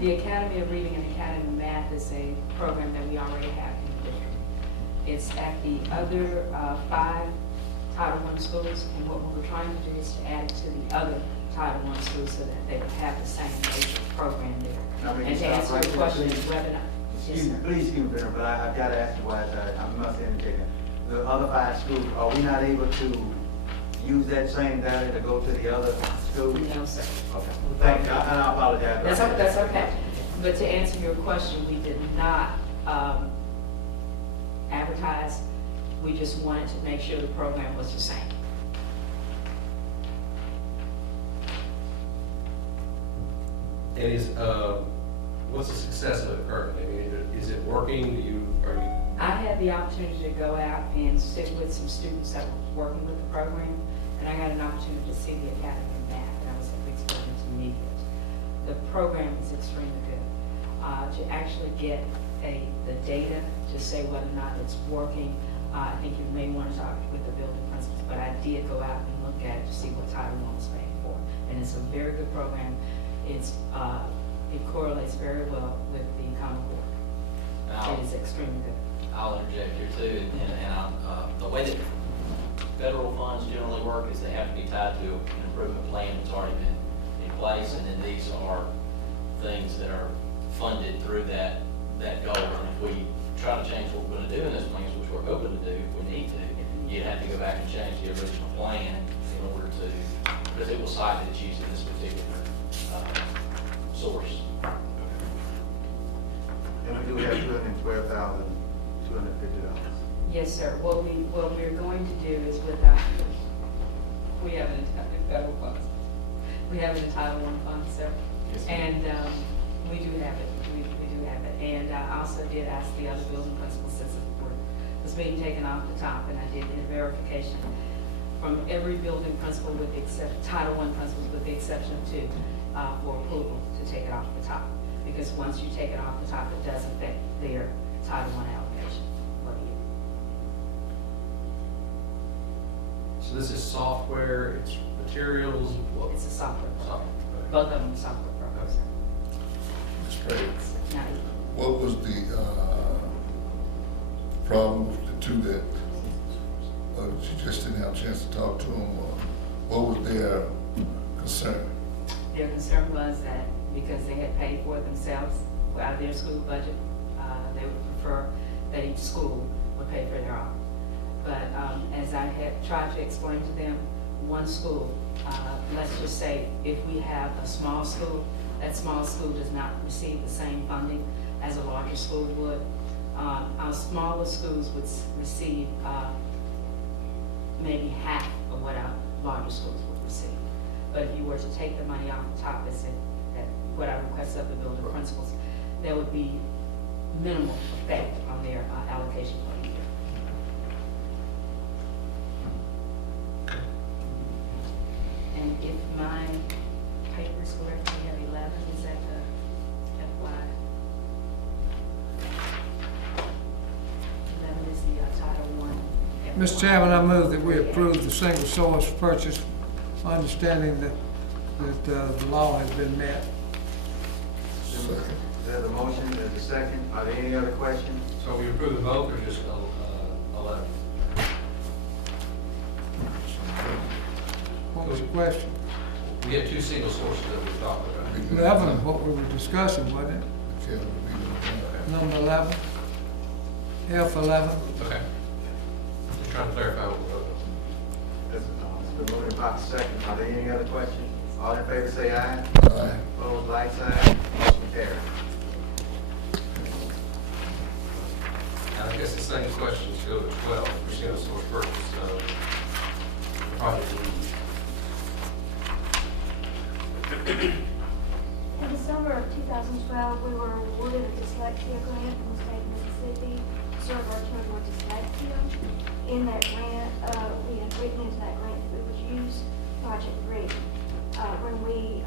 the Academy of Reading and Academy of Math is a program that we already have in the district. It's at the other 5 Title I schools, and what we were trying to do is to add it to the other Title I schools so that they would have the same basic program there. Now, we can And to stop answer right your there, question, please. whether or not. Yes, Excuse me, sir. please excuse me, but I've got to ask you why, I must indicate that. The other 5 schools, are we not able to use that same data to go to the other schools? No, sir. Okay, thank you, and I apologize. That's okay. But to answer your question, we did not advertise. We just wanted to make sure the program was the same. And what's the success of it currently? I mean, is it working? Are you? I had the opportunity to go out and sit with some students that were working with the program, and I got an opportunity to see the Academy of Math, and I was able to explain it to media. The program is extremely good. To actually get the data to say whether or not it's working, I think you may want to talk with the building principals, but I did go out and look at it to see what Title I is paying for. And it's a very good program. It correlates very well with the Common Core. It is extremely good. I'll interject here too, and the way that federal funds generally work is they have to be tied to an improvement plan that's already been in place, and then these are things that are funded through that goal. And if we try to change what we're gonna do in this plan, which we're hoping to do if we need to, you'd have to go back and change the original plan in order to, because it will cite that it's using this particular source. And we do have $212,250. Yes, sir. What we're going to do is with we have an federal funds. We have an Title I fund, sir. Yes, ma'am. And we do have it. We do have it. And I also did ask the other building principals since it was being taken off the top, and I did a verification from every building principal with the exception, Title I principals with the exception of 2, for approval to take it off the top. Because once you take it off the top, it does affect their Title I allocation for the year. So this is software, it's materials, what? It's a software program. Software. Both of them are software programs. Ms. Prater, Now, what was the problem with the 2 that you just didn't have a chance to talk to them? Or what was their concern? their concern was that because they had paid for it themselves out of their school budget, they would prefer that each school would pay for their own. But as I had tried to explain to them, one school, let's just say if we have a small school, that small school does not receive the same funding as a larger school would. Our smaller schools would receive maybe half of what our larger schools would receive. But if you were to take the money off the top, as what I request of the building principals, there would be minimal effect on their allocation for the year. And if my paper's correct, we have 11, is that the FY? 11 is the Title I. Mr. Chairman, I move that we approve the single source purchase, understanding that the law has been met. There's a motion, there's a second. Are there any other questions? So we approve the vote or just 11? What was the question? We had 2 single sources that we talked about. 11, what we were discussing, wasn't it? Number 11? F11? Okay. Just trying to clarify what we're voting on. It's been moved about the second. Are there any other questions? All in favor say aye. Aye. Opposed, like sign. Motion carries. And I guess the same questions go to 12 for single source purchase of project. In December of 2012, we were awarded a dyslexia grant from the state of Mississippi. Mississippi to serve our children with dyslexia. In that grant, we had written into that grant that we would use Project Read. When we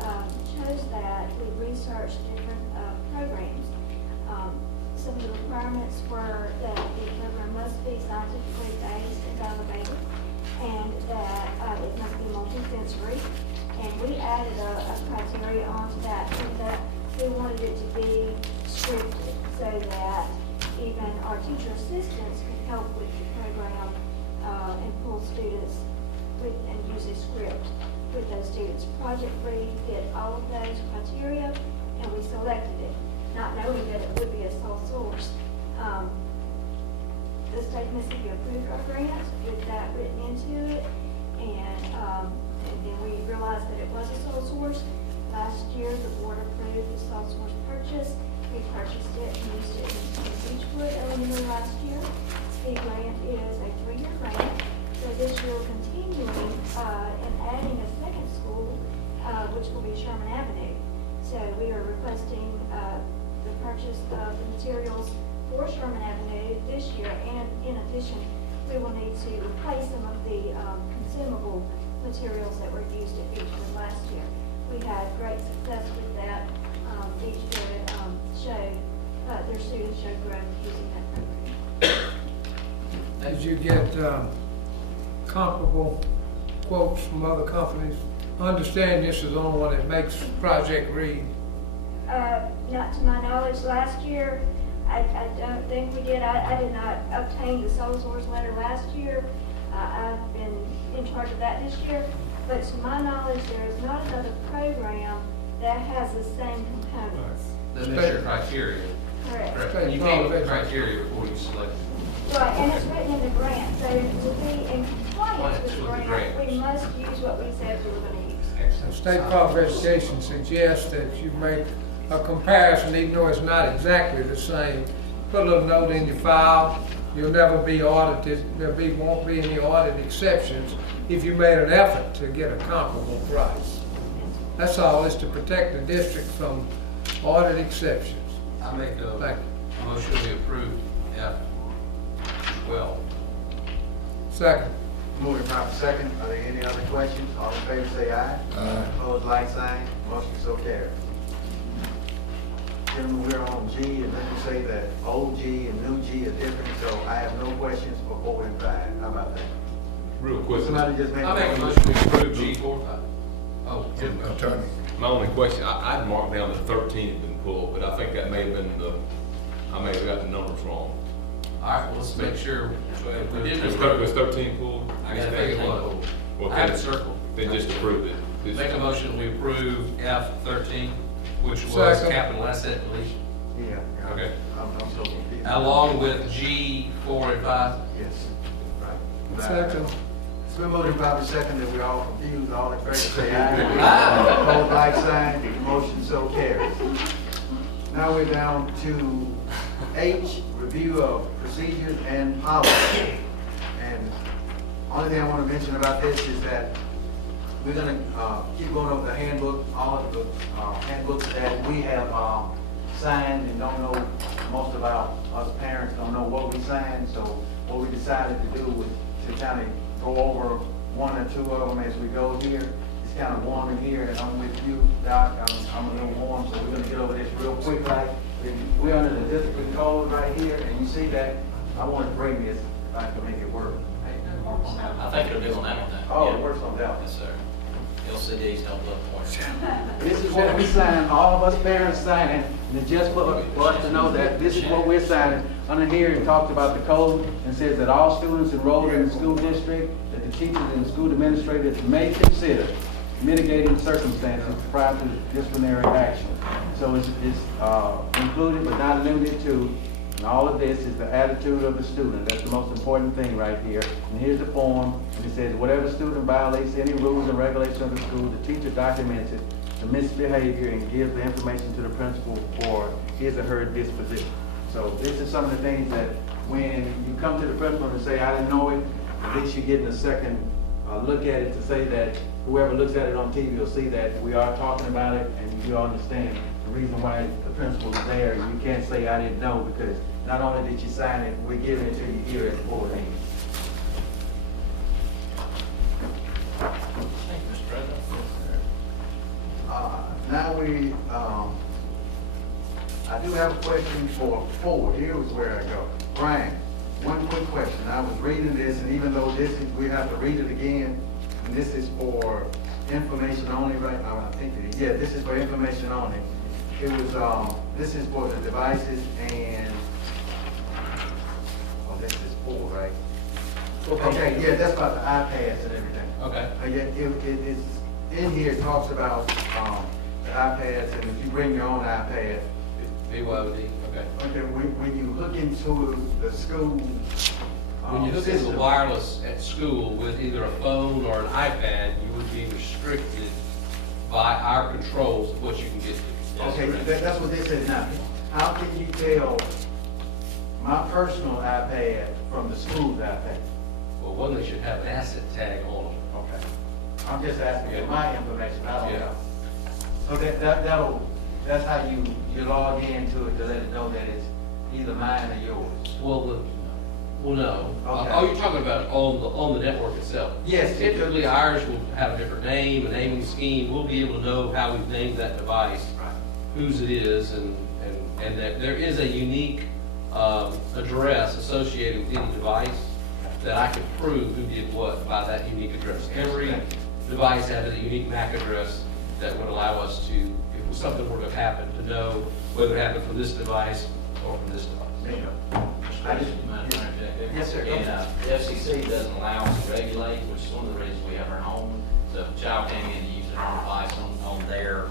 chose that, we researched different programs. Some of the requirements were that the program must be scientifically based and validated, and that it must be multisensory. And we added a criteria onto that, in that we wanted it to be scripted, so that even our teacher assistants could help with the program and pull students with and use a script with those students. Project Read fit all of those criteria, and we selected it, not knowing that it would be a sole source. The state of Mississippi approved our grant with that written into it, and then we realized that it was a sole source. Last year, the board approved the sole source purchase. We purchased it and used it in Beechwood Elementary last year. The grant is a 3-year grant, so this year we're continuing and adding a second school, which will be Sherman Avenue. So we are requesting the purchase of the materials for Sherman Avenue this year, and in addition, we will need to replace some of the consumable materials that were used at Beechwood last year. We had great success with that. Beechwood showed, their students showed growth using that program. Did you get comparable quotes from other companies? Understand this is the only one that makes Project Read. Not to my knowledge, last year, I don't think we did. I did not obtain the sole source letter last year. I've been in charge of that this year. But to my knowledge, there is not another program that has the same components. That is your criteria. Correct. Correct. You came with the criteria before you selected. Right, and it's written in the grant, so to be in compliance with the grant, we must use what we said we were going to use. The State Department of Education suggests that you make a comparison, even though it's not exactly the same. Put a little note in your file. You'll never be audited. Won't be any audit exceptions if you made an effort to get a comparable price. That's all. It's to protect the district from audit exceptions. I make a motion we approve F12. Second. Moving properly second, are there any other questions? All in favor say aye. Aye. Opposed, like sign, motion so carried. Gentlemen, we're on G, and let me say that old G and new G are different, so I have no questions for 4 and 5. How about that? Real quick. Somebody just made. I make a motion we approve G4. Oh, Attorney. My only question, I'd marked down that 13 had been pulled, but I think that may have been I may have got the numbers wrong. all right, well, let's make sure. If we didn't Was approve, 13 pulled? I got to think it was. Well, I have it then- circled. Then just approve it. Make a motion we approve F13, which was Second. capital asset deletion, Yeah. Okay. I'm so confused. along with G4 and 5. Yes, right. Second. It's been moved properly second that we're all confused, all in favor say aye. Opposed, like sign, motion so carries. Now we're down to H, review of procedures and policy. And only thing I want to mention about this is that we're gonna keep going over the handbook, all of the handbooks that we have signed and don't know, most of us parents don't know what we signed. So what we decided to do was to kind of go over 1 or 2 of them as we go here. It's kind of warm in here, and I'm with you, Doc. I'm a little warm, so we're gonna get over this real quick. Like, we're under the discipline code right here, and you see that. I want to bring this if I can make it work. I think it'll do on that one then. Oh, Yeah. it works on that one. Yes, sir. LCDs don't look point. This is what we sign, all of us parents signing, and it's just for us to know that this is what we're signing. Under here, it talks about the code and says that all students enrolled in the school district, that the teachers and the school administrators may consider mitigating circumstances prior to disciplinary action. So it's included but not limited to, and all of this is the attitude of the student. That's the most important thing right here. And here's the form, and it says, whatever student violates any rules and regulations of the school, the teacher documents it, the misbehavior, and gives the information to the principal for his or her disposition. So this is some of the things that when you come to the principal and say, I didn't know it, at least you're getting a second look at it to say that whoever looks at it on TV will see that we are talking about it and you understand the reason why the principal was there, you can't say I didn't know, because not only did you sign it, we're giving it to you here at the board meeting. Thank you, Mr. President. Now I do have a question for Ford. Here's where I go. Brian, one quick question. I was reading this, and even though this is, we have to read it again, and this is for information only, right? I think, yeah, this is for information only. It was, this is for the devices and, oh, this is Ford, right? Okay, yeah, that's about the iPads and everything. Okay. Yeah, it's, in here, it talks about, the iPads, and if you bring your own iPad. BYOD, okay. Okay, when you look into the school, When you hook into system. the wireless at school with either a phone or an iPad, you would be restricted by our controls of what you can get to. Okay, that's what they said now. How can you tell my personal iPad from the school's iPad? Well, one, they should have an asset tag on them. Okay. I'm just asking for my information, I don't Yeah. know. So that's how you log into it to let it know that it's either mine or yours. Well, no. Okay. Oh, you're talking about on the network itself? Yes. Typically, ours will have a different name, a naming scheme. We'll be able to know how we've named that device, Right. whose it is, and that there is a unique address associated with any device that I can prove who did what by that unique address. Every device has a unique MAC address that would allow us to, if something were to happen, to know whether it happened from this device or from this device. Bingo. I just, mind if I interject there? Yes, sir. And, the FCC doesn't allow us to regulate, which is one of the reasons we have our own. So if a child came in to use their own device on their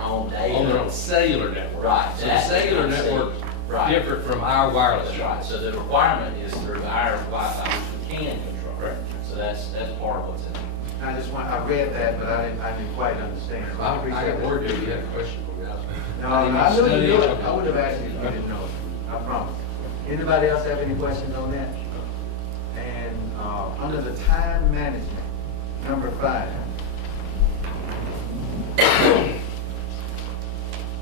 own data. On their own cellular network. Right. So the cellular network Right. different from our wireless. That's right. So the requirement is through our Wi-Fi, which we can control. Right. So that's part of what's in it. I read that, but I didn't quite understand. So I appreciate got it. word that you had a question for me. No, I didn't I knew you study knew it. it. I would have asked you if you didn't know it. I promise. Anybody else have any questions on that? And, under the time management, number 5. I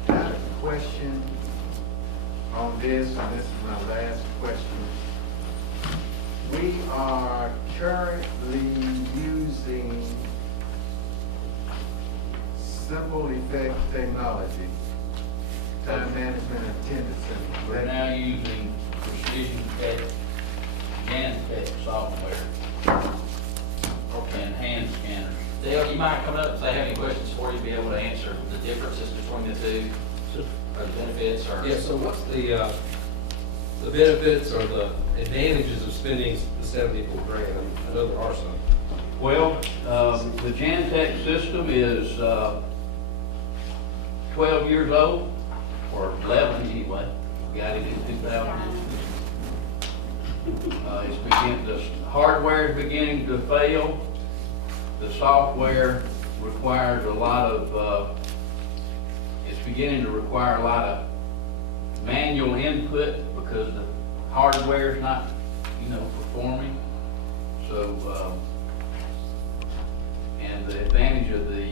have a question on this, and this is my last question. We are currently using Simple Effect technology, time management and attendance. center. We're now using Precision Tech, Gantech software, and hand scanners. Dale, you might come up if they have any questions for you, be able to answer the differences between the two, or the benefits, or. Yeah, so what's the benefits or the advantages of spending the 74 grand? I know there are some. Well, the Gantech system is 12 years old, or 11 anyway. We got it in 2000. The hardware is beginning to fail. The software requires a lot of, it's beginning to require a lot of manual input because the hardware is not, performing. So, and the advantage of the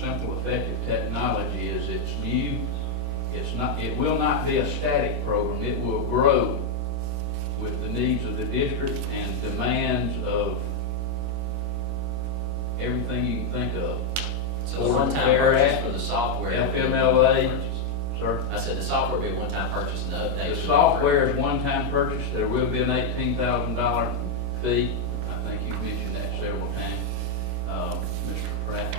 Simple Effective technology is it's new. It will not be a static program. It will grow with the needs of the district and demands of everything you can think of. So the one-time purchase for the software. FMLA, sir. I said the software will be a one-time purchase and the update. The software is one-time purchase. There will be an $18,000 fee. I think you've mentioned that several times, Mr. Pratt.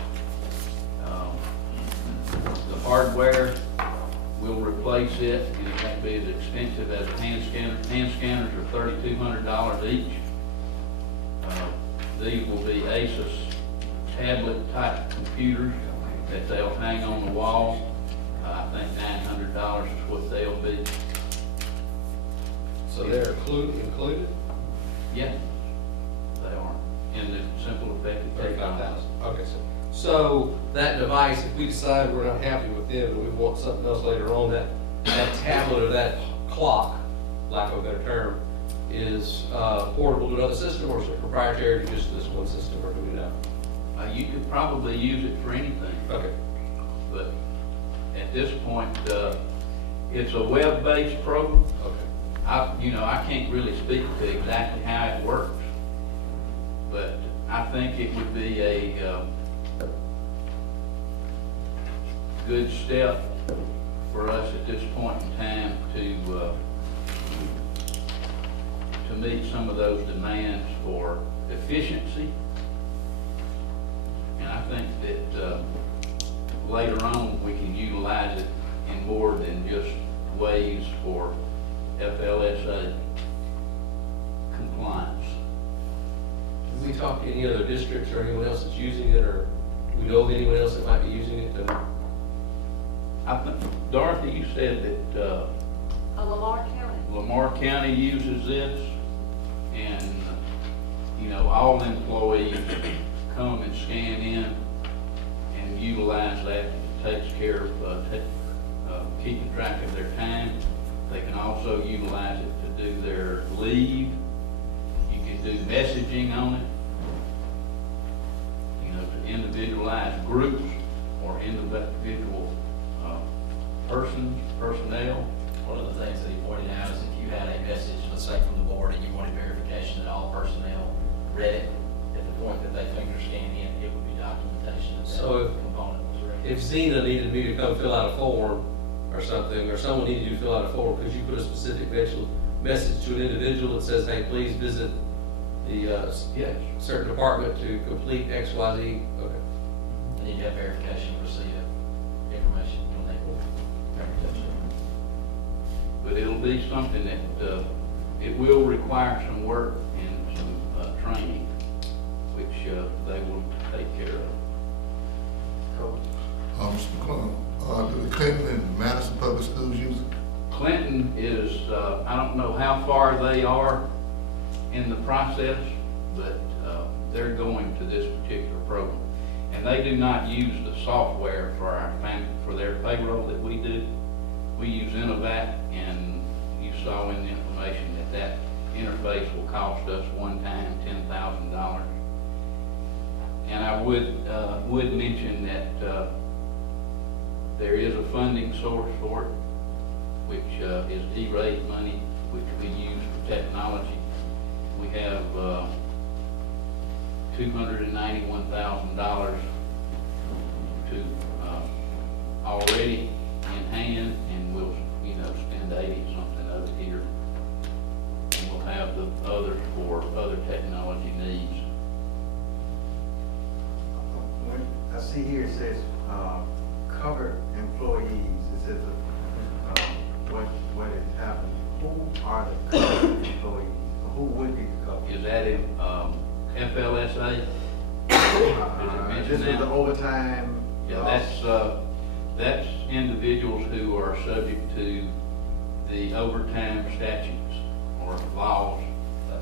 The hardware will replace it, and it won't be as expensive as a hand scanner. Hand scanners are $3,200 each. These will be Asus tablet-type computers that they'll hang on the wall. I think $900 is what they'll be. So they're included? Yeah, they are, in the Simple Effective technology. 35,000. Okay, so that device, if we decide we're not happy with them and we want something else later on, that tablet or that clock, lack of a better term, is portable to another system, or is it proprietary to just this one system, or do we know? You could probably use it for anything, Okay. but at this point, it's a web-based program. Okay. I can't really speak to exactly how it works, but I think it would be a good step for us at this point in time to meet some of those demands for efficiency. And I think that later on, we can utilize it in more than just ways for FLSA compliance. Have we talked to any other districts or anyone else that's using it, or do we know of anyone else that might be using it? I think, Dorothy, you said that Lamar County. Lamar County uses this, and, all employees come and scan in and utilize that. It takes care of keeping track of their time. They can also utilize it to do their leave. You can do messaging on it, to individualize groups or individual personnel. One of the things that he pointed out is if you had a message, let's say from the board, and you wanted verification that all personnel read it, at the point that they finger scan in, it would be documentation that So that component was read. If Zena needed me to come fill out a form or something, or someone needed you to fill out a form, could you put a specific message to an individual that says, hey, please visit the certain department to complete X, Y, Z? Okay. And then you have verification of receipt of information when they touch it. But it'll be something that, it will require some work and some training, which they will take care of. Mr. McClung, do the Clinton and Madison Public Schools use it? Clinton is, I don't know how far they are in the process, but they're going to this particular program. And they do not use the software for their payroll that we do. We use Innovat, and you saw in the information that interface will cost us one time $10,000. And I would mention that there is a funding source for it, which is E-rate money, which we use for technology. We have $291,000 to already in hand, and we'll spend 80-something of it here. And we'll have the others for other technology needs. I see here it says, covered employees. It says, what has happened. Who are the covered employees? Who would be the covered? Is that in FLSA? This is the overtime. Yeah, that's individuals who are subject to the overtime statutes or laws.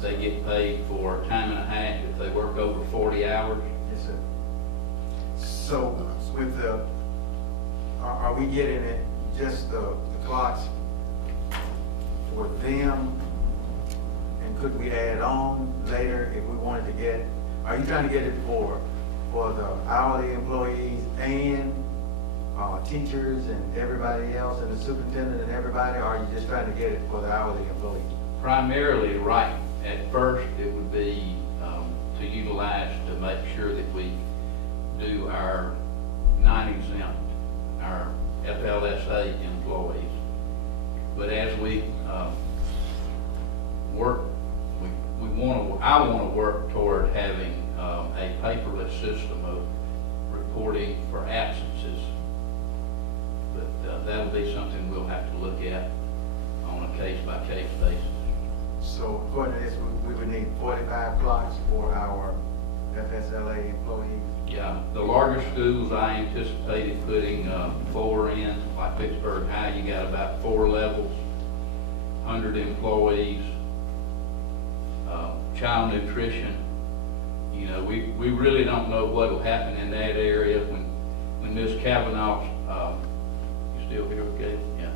They get paid for time and a half if they work over 40 hours. Yes, sir. So with are we getting it just the clocks for them? And could we add on later if we wanted to get, are you trying to get it for the hourly employees and teachers and everybody else and the superintendent and everybody, or are you just trying to get it for the hourly employees? Primarily, right, at first it would be to utilize to make sure that we do our non-exempt, our FLSA employees. But as we work, I want to work toward having a paperless system of reporting for absences. But that'll be something we'll have to look at on a case-by-case basis. So according to this, we would need 45 clocks for our FSLA employees. Yeah, the larger schools, I anticipated putting 4 in, like Pittsburgh High, you got about 4 levels, 100 employees. Child nutrition, we really don't know what will happen in that area when Ms. Kavanaugh, you still here, okay? Yeah.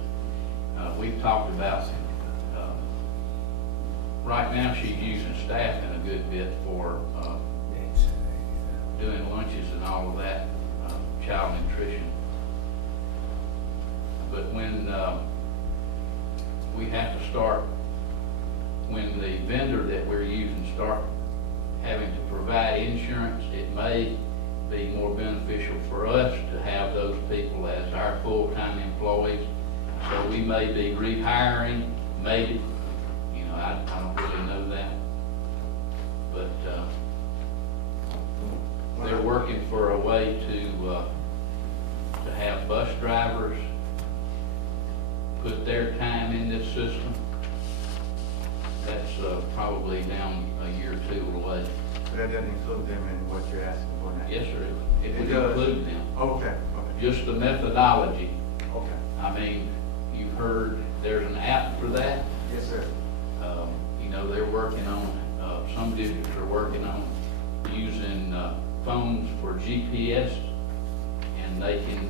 We've talked about, right now she's using staffing a good bit for doing lunches and all of that, child nutrition. but when, we have to start, when the vendor that we're using start having to provide insurance, it may be more beneficial for us to have those people as our full-time employees. So we may be rehiring, maybe, you know, I don't really know that. But, they're working for a way to have bus drivers put their time in this system. That's probably down a year or two away. So that doesn't include them in what you're asking for now? Yes, sir, it It would does. include them. Okay, okay, Just the methodology. okay. I mean, you've heard there's an app for that. Yes, sir. You know, they're working on, some districts are working on using phones for GPS, and they can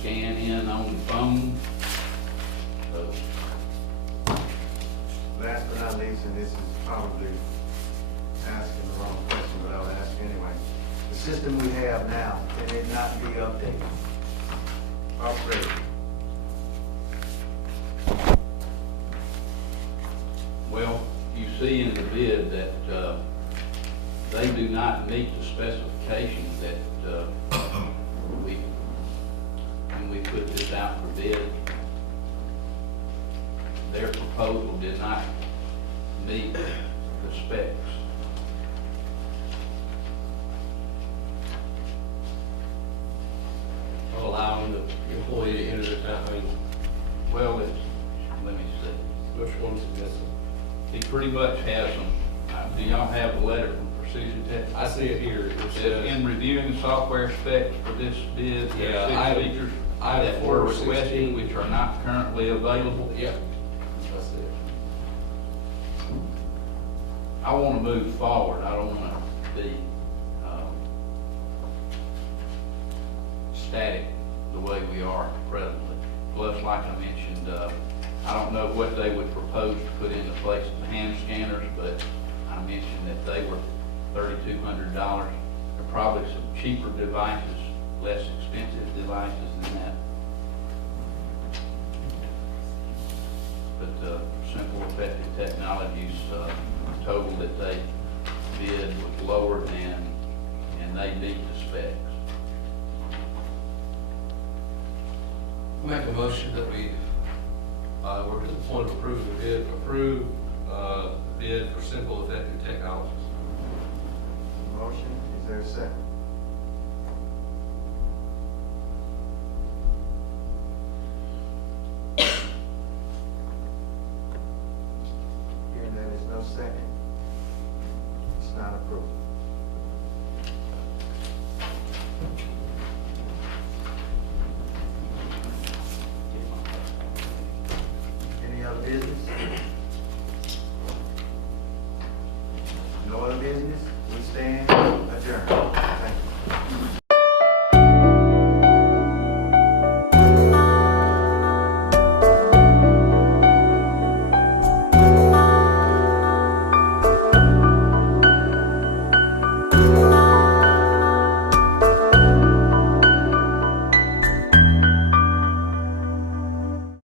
scan in on the phone. So, Last but not least, and this is probably asking the wrong question, but I'll ask anyway. The system we have now, can it not be updated? Upgraded? well, you see in the bid that they do not meet the specifications that when we put this out for bid. Their proposal did not meet the specs. Allowing the employee to enter the time, I mean, Well, it's, let me see. which one's missing? He pretty much has them. Do y'all have a letter from Precision Tech? I see it here, it It says, says, in reviewing the software specs for this bid, there Yeah, are 6 item- features item that were 416. requested which are not currently available. yeah, that's it. I want to move forward. I don't want to be static the way we are presently. Plus, like I mentioned, I don't know what they would propose to put into place of the hand scanners, but I mentioned that they were $3,200. There are probably some cheaper devices, less expensive devices than that. But Simple Effective Technologies total that they bid was lower than, and they beat the specs. Make a motion that we're to the point of approving the bid, approve bid for Simple Effective Technologies. Motion, is there a second?